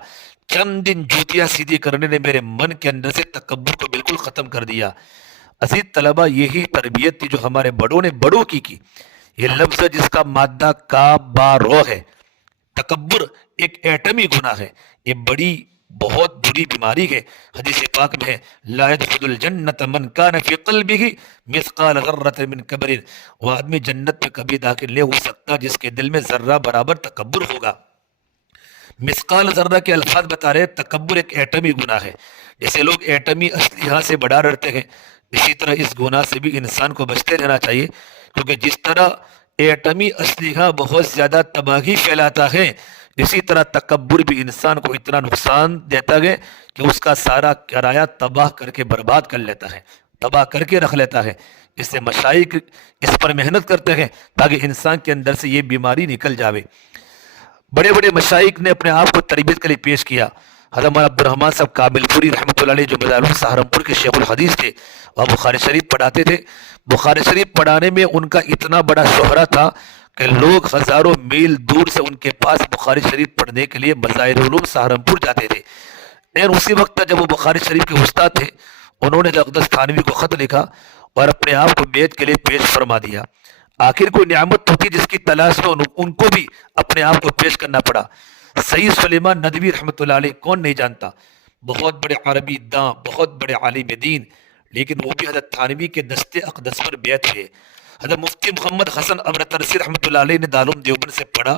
چند دن جوتیاں سیدھی کرنے نے میرے من کے اندر سے تکبر کو بالکل ختم کر دیا۔ عزیز طلبہ، یہی تربیت تھی جو ہمارے بڑوں نے بڑوں کی۔ یہ لفظ جس کا مادہ کا بارو ہے۔ تکبر ایک ایٹمی گناہ ہے، یہ بڑی بہت بری بیماری ہے۔ حدیث پاک میں ہے لا يدخل الجنت من کان فی قلبہ مثقال ذرۃ من کبر، وہ آدمی جنت میں کبھی داخل نہیں ہو سکتا جس کے دل میں ذرہ برابر تکبر ہوگا۔ مثقال ذرہ کے الفاظ بتا رہے تکبر ایک ایٹمی گناہ ہے۔ جیسے لوگ ایٹمی اسلحہ سے بڑا ڈرتے ہیں، اسی طرح اس گناہ سے بھی انسان کو بچتے رہنا چاہیے، کیونکہ جس طرح ایٹمی اسلحہ بہت زیادہ تباہی پھیلاتا ہے، اسی طرح تکبر بھی انسان کو اتنا نقصان دیتا ہے کہ اس کا سارا کرایہ تباہ کر کے برباد کر لیتا ہے، تباہ کر کے رکھ لیتا ہے۔ اس سے مشائخ اس پر محنت کرتے ہیں تاکہ انسان کے اندر سے یہ بیماری نکل جاوے۔ بڑے بڑے مشائخ نے اپنے آپ کو تربیت کے لیے پیش کیا۔ حضرت مولانا عبد الرحمن صاحب کابل پوری رحمۃ اللہ علیہ جو مدارس سہارنپور کے شیخ الحدیث تھے، وہ بخاری شریف پڑھاتے تھے۔ بخاری شریف پڑھانے میں ان کا اتنا بڑا شہرہ تھا کہ لوگ ہزاروں میل دور سے ان کے پاس بخاری شریف پڑھنے کے لیے مظاہر علوم سہارنپور جاتے تھے۔ اور اسی وقت جب وہ بخاری شریف کے استاد تھے، انہوں نے اقدس تھانوی کو خط لکھا اور اپنے آپ کو بیعت کے لیے پیش فرما دیا۔ آخر کوئی نعمت ہوتی جس کی تلاش میں ان کو بھی اپنے آپ کو پیش کرنا پڑا۔ سید سلیمان ندوی رحمۃ اللہ علیہ کون نہیں جانتا، بہت بڑے عربی داں، بہت بڑے عالم دین، لیکن وہ بھی حضرت تھانوی کے دستے اقدس پر بیعت ہوئے۔ حضرت مفتی محمد حسن ابرترسی رحمۃ اللہ علیہ نے دارالعلوم دیوبند سے پڑھا،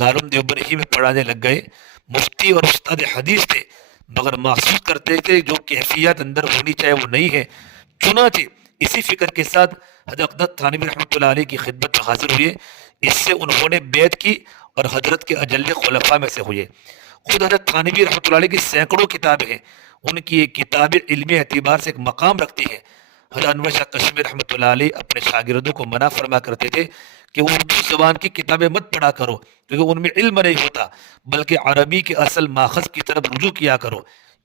دارالعلوم دیوبند ہی میں پڑھانے لگ گئے۔ مفتی اور استاد حدیث تھے، مگر محسوس کرتے تھے جو کیفیت اندر ہونی چاہیے وہ نہیں ہے۔ چنانچہ اسی فکر کے ساتھ حضرت اقدس تھانوی رحمۃ اللہ علیہ کی خدمت میں حاضر ہوئے۔ اس سے انہوں نے بیعت کی اور حضرت کے اجل خلفاء میں سے ہوئے۔ خود حضرت تھانوی رحمۃ اللہ علیہ کی سینکڑوں کتابیں ہیں، ان کی ایک کتاب علمی اعتبار سے ایک مقام رکھتی ہے۔ حضرت انور شاہ کشمیر رحمۃ اللہ علیہ اپنے شاگردوں کو منع فرما کرتے تھے کہ اردو زبان کی کتابیں مت پڑھا کرو، کیونکہ ان میں علم نہیں ہوتا، بلکہ عربی کے اصل ماخذ کی طرف رجوع کیا کرو۔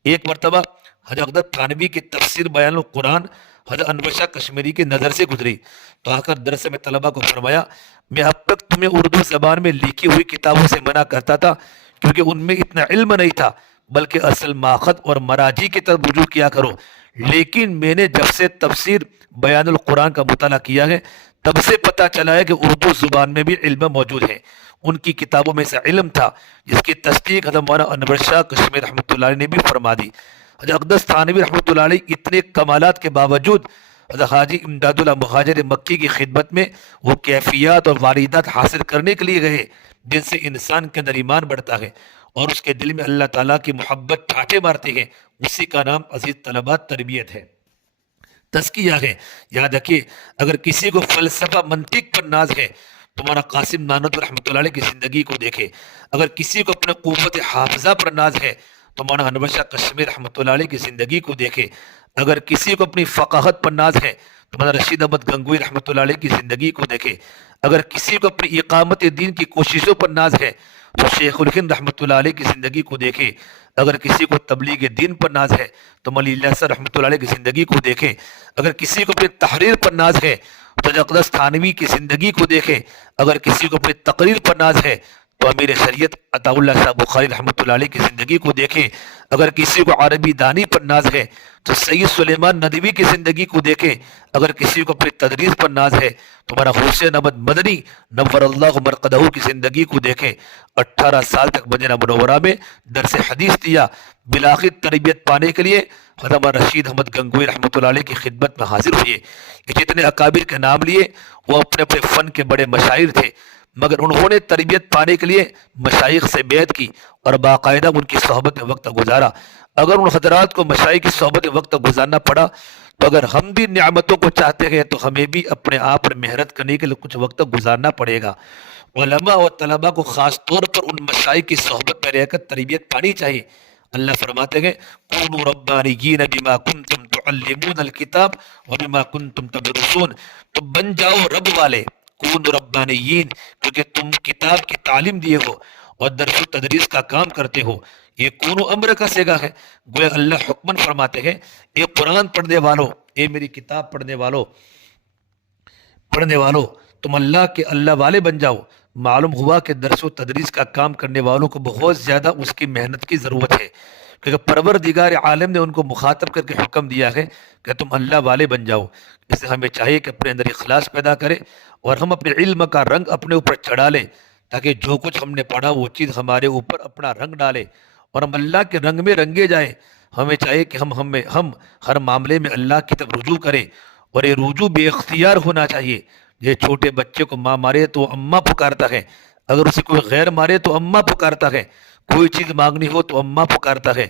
ایک مرتبہ حضرت اقدس تھانوی کی تفسیر بیان القرآن حضرت انور شاہ کشمیری کی نظر سے گزری تو آ کر درس میں طلبہ کو فرمایا میں اب تک تمہیں اردو زبان میں لکھی ہوئی کتابوں سے منع کرتا تھا کیونکہ ان میں اتنا علم نہیں تھا، بلکہ اصل ماخذ اور مراجع کی طرف رجوع کیا کرو، لیکن میں نے جب سے تفسیر بیان القرآن کا مطالعہ کیا ہے تب سے پتہ چلا ہے کہ اردو زبان میں بھی علم موجود ہے۔ ان کی کتابوں میں سے علم تھا جس کی تصدیق حضرت مولانا انور شاہ کشمیر رحمۃ اللہ علیہ نے بھی فرما دی۔ حضرت اقدس تھانوی رحمۃ اللہ علیہ اتنے کمالات کے باوجود حضرت حاجی امداد اللہ مہاجر مکی کی خدمت میں وہ کیفیات اور واردات حاصل کرنے کے لیے گئے جن سے انسان کے اندر ایمان بڑھتا ہے اور اس کے دل میں اللہ تعالیٰ کی محبت ٹھاٹھے مارتے ہیں۔ اسی کا نام عزیز طلباء تربیت ہے، تزکیہ ہے۔ یاد رکھیے، اگر کسی کو فلسفہ منطق پر ناز ہے تو مولانا قاسم نانوتوی رحمۃ اللہ علیہ کی زندگی کو دیکھے، اگر کسی کو اپنے قوت حافظہ پر ناز ہے تو مولانا انور شاہ کشمیر رحمۃ اللہ علیہ کی زندگی کو دیکھے، اگر کسی کو اپنی فقاہت پر ناز ہے تو مولانا رشید احمد گنگوئی رحمۃ اللہ علیہ کی زندگی کو دیکھے، اگر کسی کو اپنی اقامت دین کی کوششوں پر ناز ہے تو شیخ الہند رحمۃ اللہ علیہ کی زندگی کو دیکھے، اگر کسی کو تبلیغ دین پر ناز ہے تو مولی اللہ رحمۃ اللہ علیہ کی زندگی کو دیکھیں، اگر کسی کو اپنی تحریر پر ناز ہے تو اقدس تھانوی کی زندگی کو دیکھیں، اگر کسی کو اپنی تقریر پر ناز ہے تو امیر شریعت عطا اللہ صاحب بخاری رحمۃ اللہ علیہ کی زندگی کو دیکھیں، اگر کسی کو عربی دانی پر ناز ہے تو سید سلیمان ندوی کی زندگی کو دیکھیں، اگر کسی کو اپنی تدریس پر ناز ہے تو ہمارا حسین احمد مدنی نور اللہ مرقدہ کی زندگی کو دیکھیں۔ 18 سال تک مدینہ منورہ میں درس حدیث دیا، بالآخر تربیت پانے کے لیے حضرت رشید احمد گنگوئی رحمۃ اللہ علیہ کی خدمت میں حاضر ہوئے۔ یہ جتنے اکابر کے نام لیے وہ اپنے اپنے فن کے بڑے مشاہیر تھے، مگر انہوں نے تربیت پانے کے لیے مشائخ سے بیعت کی اور باقاعدہ ان کی صحبت میں وقت گزارا۔ اگر ان حضرات کو مشائخ کی صحبت میں وقت گزارنا پڑا تو اگر ہم بھی نعمتوں کو چاہتے ہیں تو ہمیں بھی اپنے آپ پر محنت کرنے کے لیے کچھ وقت گزارنا پڑے گا۔ علماء اور طلباء کو خاص طور پر ان مشائخ کی صحبت میں رہ کر تربیت پانی چاہیے۔ اللہ فرماتے ہیں کونوا ربانیین بما کنتم تعلمون الکتاب وبما کنتم تدرسون، تو بن جاؤ رب والے، کونوا ربانیین، کیونکہ تم کتاب کی تعلیم دیے ہو اور درس و تدریس کا کام کرتے ہو۔ یہ کونو امر کا صیغہ ہے، گویا اللہ حکمن فرماتے ہیں اے قرآن پڑھنے والو، اے میری کتاب پڑھنے والو تم اللہ کے اللہ والے بن جاؤ۔ معلوم ہوا کہ درس و تدریس کا کام کرنے والوں کو بہت زیادہ اس کی محنت کی ضرورت ہے، کیونکہ پروردگار عالم نے ان کو مخاطب کر کے حکم دیا ہے کہ تم اللہ والے بن جاؤ۔ اس سے ہمیں چاہیے کہ اپنے اندر اخلاص پیدا کرے اور ہم اپنے علم کا رنگ اپنے اوپر چڑھا لیں، تاکہ جو کچھ ہم نے پڑھا وہ چیز ہمارے اوپر اپنا رنگ ڈالے اور ہم اللہ کے رنگ میں رنگے جائیں۔ ہمیں چاہیے کہ ہم ہر معاملے میں اللہ کی طرف رجوع کریں، اور یہ رجوع بے اختیار ہونا چاہیے۔ یہ چھوٹے بچے کو ماں مارے تو وہ اماں پکارتا ہے، اگر اسے کوئی غیر مارے تو اماں پکارتا ہے، کوئی چیز مانگنی ہو تو اماں پکارتا ہے،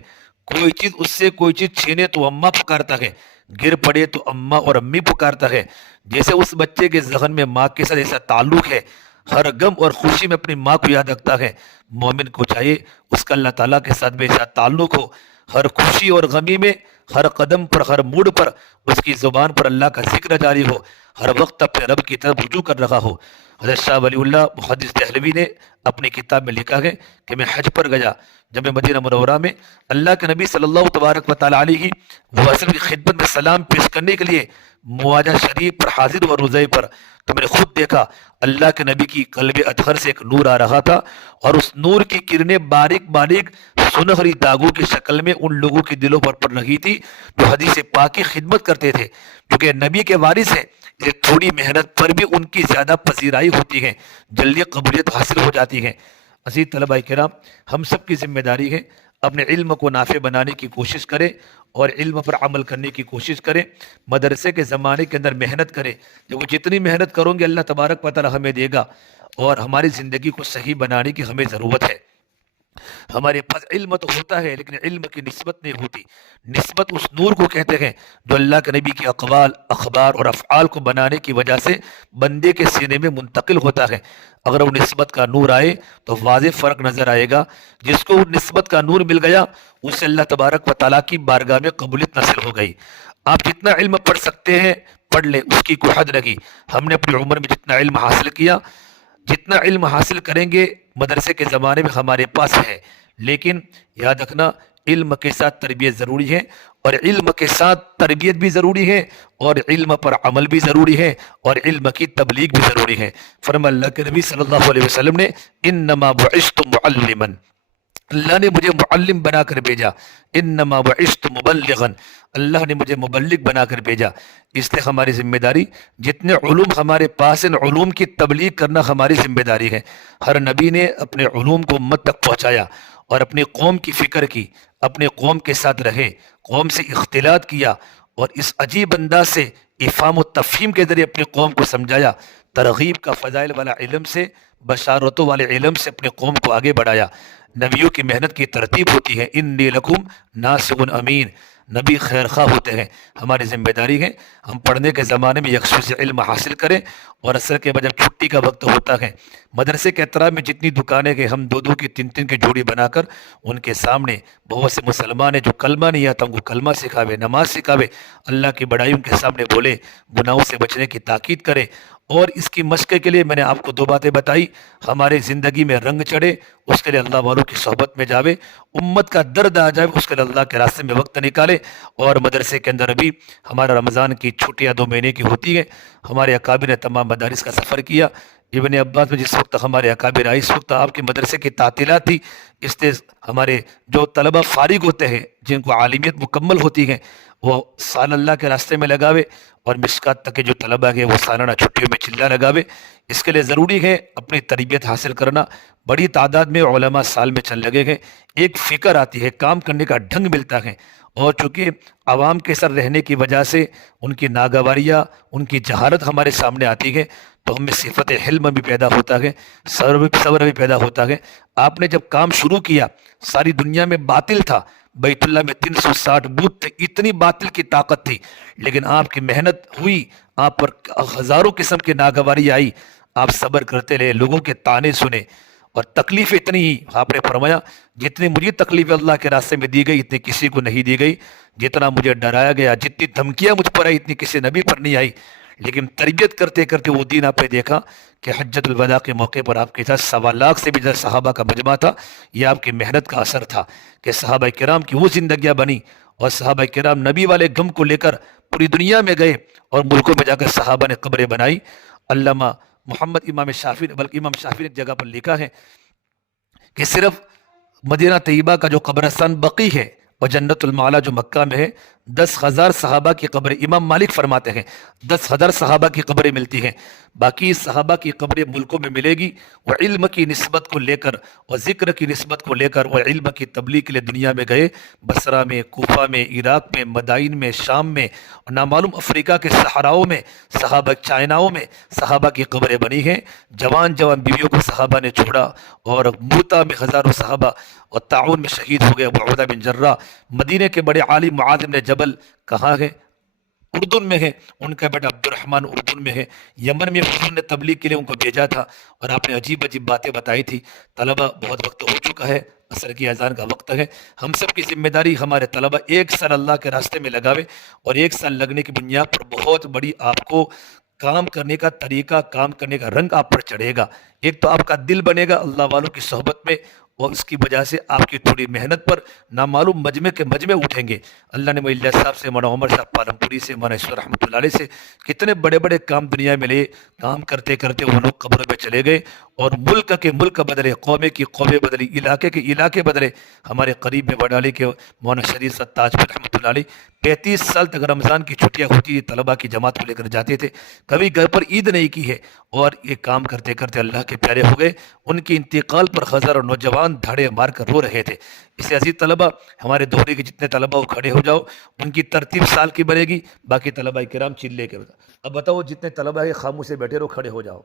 کوئی چیز اس سے کوئی چیز چھینے تو اماں پکارتا ہے، گر پڑے تو اماں اور امی پکارتا ہے۔ جیسے اس بچے کے ذہن میں ماں کے ساتھ ایسا تعلق ہے، ہر غم اور خوشی میں اپنی ماں کو یاد رکھتا ہے، مومن کو چاہیے اس کا اللہ تعالیٰ کے ساتھ بھی ایسا تعلق ہو، ہر خوشی اور غمی میں، ہر قدم پر، ہر موڑ پر اس کی زبان پر اللہ کا ذکر جاری ہو، ہر وقت اپنے رب کی طرف رجوع کر رہا ہو۔ حضرت شاہ ولی اللہ محدث دہلوی نے اپنی کتاب میں لکھا ہے کہ میں حج پر گیا، جب میں مدینہ منورہ میں اللہ کے نبی صلی اللہ تبارک و تعالیٰ علیہ وسلم کی خدمت میں سلام پیش کرنے کے لیے مواجہ شریف پر حاضر ہوا روضے پر، تو میں نے خود دیکھا اللہ کے نبی کی قلب اطہر سے ایک نور آ رہا تھا، اور اس نور کی کرنیں باریک باریک سنہری داغوں کی شکل میں ان لوگوں کے دلوں پر پڑ رہی تھی جو حدیث پاک کی خدمت کرتے تھے، کیونکہ نبی کے وارث ہیں، یہ تھوڑی محنت پر بھی ان کی زیادہ پذیرائی ہوتی ہے، جلدی قبولیت حاصل ہو جاتی ہے۔ عزیز طلباء کرام، ہم سب کی ذمہ داری ہے اپنے علم کو نافع بنانے کی کوشش کریں اور علم پر عمل کرنے کی کوشش کریں۔ مدرسے کے زمانے کے اندر محنت کریں، جب وہ جتنی محنت کروں گے اللہ تبارک و تعالی ہمیں دے گا، اور ہماری زندگی کو صحیح بنانے کی ہمیں ضرورت ہے۔ ہمارے پاس علم تو ہوتا ہے لیکن علم کی نسبت نہیں ہوتی۔ نسبت اس نور کو کہتے ہیں جو اللہ کے نبی کے اقوال، اخبار اور افعال کو بنانے کی وجہ سے بندے کے سینے میں منتقل ہوتا ہے۔ اگر وہ نسبت کا نور آئے تو واضح فرق نظر آئے گا۔ جس کو وہ نسبت کا نور مل گیا اسے اللہ تبارک و تعالیٰ کی بارگاہ میں قبولیت نصیب ہو گئی۔ آپ جتنا علم پڑھ سکتے ہیں پڑھ لیں، اس کی کوئی حد نہیں۔ ہم نے اپنی عمر میں جتنا علم حاصل کیا، جتنا علم حاصل کریں گے مدرسے کے زمانے میں ہمارے پاس ہے، لیکن یاد رکھنا علم کے ساتھ تربیت ضروری ہے، اور علم کے ساتھ تربیت بھی ضروری ہے، اور علم پر عمل بھی ضروری ہے، اور علم کی تبلیغ بھی ضروری ہے۔ فرمایا اللہ کے نبی صلی اللہ علیہ وسلم نے انما بعثت معلما، اللہ نے مجھے معلم بنا کر بھیجا، انما بعثت مبلغا، اللہ نے مجھے مبلغ بنا کر بھیجا، اس لیے ہماری ذمہ داری جتنے علوم ہمارے پاس ان علوم کی تبلیغ کرنا ہماری ذمہ داری ہے۔ ہر نبی نے اپنے علوم کو امت تک پہنچایا اور اپنی قوم کی فکر کی، اپنے قوم کے ساتھ رہے، قوم سے اختلاط کیا اور اس عجیب انداز سے افہام و تفہیم کے ذریعے اپنی قوم کو سمجھایا، ترغیب کا فضائل والا علم سے، بشارتوں والے علم سے اپنے قوم کو آگے بڑھایا۔ نبیوں کی محنت کی ترتیب ہوتی ہے، انی لکم ناصح امین، نبی خیر خواہ ہوتے ہیں۔ ہماری ذمہ داری ہے ہم پڑھنے کے زمانے میں یکسوئی سے علم حاصل کریں، اور عصر کے بعد جب چھٹی کا وقت ہوتا ہے، مدرسے کے اطراف میں جتنی دکانیں ہیں ہم دو دو کی تین تین کی جوڑی بنا کر ان کے سامنے بہت سے مسلمان ہیں جو کلمہ نہیں آتا ان کو کلمہ سکھاوے، نماز سکھاوے، اللہ کی بڑائی ان کے سامنے بولے، گناہوں سے بچنے کی تاکید کرے۔ اور اس کی مشق کے لیے میں نے آپ کو دو باتیں بتائی، ہمارے زندگی میں رنگ چڑھے اس کے لیے اللہ والوں کی صحبت میں جاوے، امت کا درد آ جائے اس کے لیے اللہ کے راستے میں وقت نکالے۔ اور مدرسے کے اندر ابھی ہمارا رمضان کی چھٹیاں 2 مہینے کی ہوتی ہیں، ہمارے اکابر نے تمام مدارس کا سفر کیا۔ ابن عباس میں جس وقت ہمارے اکابر آئے اس وقت آپ کے مدرسے کی تعطیلات تھی، اس لیے ہمارے جو طلبہ فارغ ہوتے ہیں جن کو عالمیت مکمل ہوتی ہے وہ سال اللہ کے راستے میں لگاوے، اور مشکات تک کے جو طلبہ ہیں وہ سالانہ چھٹیوں میں چلہ لگاوے۔ اس کے لیے ضروری ہے اپنی تربیت حاصل کرنا۔ بڑی تعداد میں علماء سال میں چل لگے ہیں، ایک فکر آتی ہے، کام کرنے کا ڈھنگ ملتا ہے، اور چونکہ عوام کے سر رہنے کی وجہ سے ان کی ناگواریاں، ان کی جہالت ہمارے سامنے آتی ہے، تو ہم میں صفت حلم بھی پیدا ہوتا ہے، صبر بھی پیدا ہوتا ہے۔ آپ نے جب کام شروع کیا ساری دنیا میں باطل تھا، بیت اللہ میں 360 بت تھے، اتنی باطل کی طاقت تھی، لیکن آپ کی محنت ہوئی، آپ پر ہزاروں قسم کی ناگواری آئی، آپ صبر کرتے رہے، لوگوں کے طعنے سنے، اور تکلیف اتنی ہی آپ نے فرمایا جتنی مجھے تکلیف اللہ کے راستے میں دی گئی اتنی کسی کو نہیں دی گئی، جتنا مجھے ڈرایا گیا، جتنی دھمکیاں مجھ پر آئی اتنی کسی نبی پر نہیں آئی۔ لیکن تربیت کرتے کرتے وہ دین آپ نے دیکھا کہ حجت الوداع کے موقع پر آپ کے ساتھ 1.25 لاکھ سے بھی زیادہ صحابہ کا مجمع تھا۔ یہ آپ کی محنت کا اثر تھا کہ صحابہ کرام کی وہ زندگیاں بنی، اور صحابہ کرام نبی والے غم کو لے کر پوری دنیا میں گئے اور ملکوں میں جا کر صحابہ نے قبریں بنائی۔ علامہ محمد امام شافعی، بلکہ امام شافعی نے ایک جگہ پر لکھا ہے کہ صرف مدینہ طیبہ کا جو قبرستان بقی ہے اور جنت المعلا جو مکہ میں ہے، 10,000 صحابہ کی قبریں، امام مالک فرماتے ہیں 10,000 صحابہ کی قبریں ملتی ہیں، باقی صحابہ کی قبریں ملکوں میں ملے گی۔ وہ علم کی نسبت کو لے کر اور ذکر کی نسبت کو لے کر وہ علم کی تبلیغ کے لیے دنیا میں گئے، بصرہ میں، کوفہ میں، عراق میں، مدائن میں، شام میں، اور نامعلوم افریقہ کے صحراؤں میں، صحابہ چائناؤں میں صحابہ کی قبریں بنی ہیں۔ جوان جوان بیویوں کو صحابہ نے چھوڑا، اور موتا میں ہزاروں صحابہ اور تعاون میں شہید ہو گئے۔ ابو عبیدہ بن جراح، مدینے کے بڑے عالم معاذ بن جبل کہاں ہے؟ اردن میں ہے، ان کا بیٹا عبد الرحمن اردن میں ہے۔ یمن میں حضور نے تبلیغ کے لیے ان کو بھیجا تھا، اور آپ نے عجیب عجیب باتیں بتائی تھی۔ طلبہ بہت وقت ہو چکا ہے، عصر کی اذان کا وقت ہے، ہم سب کی ذمہ داری ہمارے طلبہ 1 سال اللہ کے راستے میں لگاوے، اور 1 سال لگنے کی بنیاد پر بہت بڑی آپ کو کام کرنے کا طریقہ، کام کرنے کا رنگ آپ پر چڑھے گا۔ ایک تو آپ کا دل بنے گا اللہ والوں کی صحبت میں، اور اس کی وجہ سے آپ کی تھوڑی محنت پر نامعلوم مجمع کے مجمع اٹھیں گے۔ اللہ نے مولانا صاحب سے، مولانا عمر صاحب پالمپوری سے، مولانا ایشور رحمۃ اللہ علیہ سے کتنے بڑے بڑے کام دنیا میں لے، کام کرتے کرتے وہ لوگ قبروں میں چلے گئے، اور ملک کے ملک بدلے، قومیں کی قومیں بدلی، علاقے کے علاقے بدلے۔ ہمارے قریب میں وڈالے کے مولانا شریف ستاج رحمۃ اللہ علیہ 35 سال تک رمضان کی چھٹیاں ہوتی تھی، طلبہ کی جماعت کو لے کر جاتے تھے، کبھی گھر پر عید نہیں کی ہے، اور یہ کام کرتے کرتے اللہ کے پیارے ہو گئے۔ ان کے انتقال پر ہزاروں نوجوان دھاڑے مار کر رو رہے تھے۔ اسے عزیز طلبہ، ہمارے دورے کے جتنے طلبہ وہ کھڑے ہو جاؤ، ان کی ترتیب سال کی بنے گی، باقی طلبہ کرام چلے کے اب بتاؤ جتنے طلبہ ہے خاموش سے بیٹھے رہو، کھڑے ہو جاؤ۔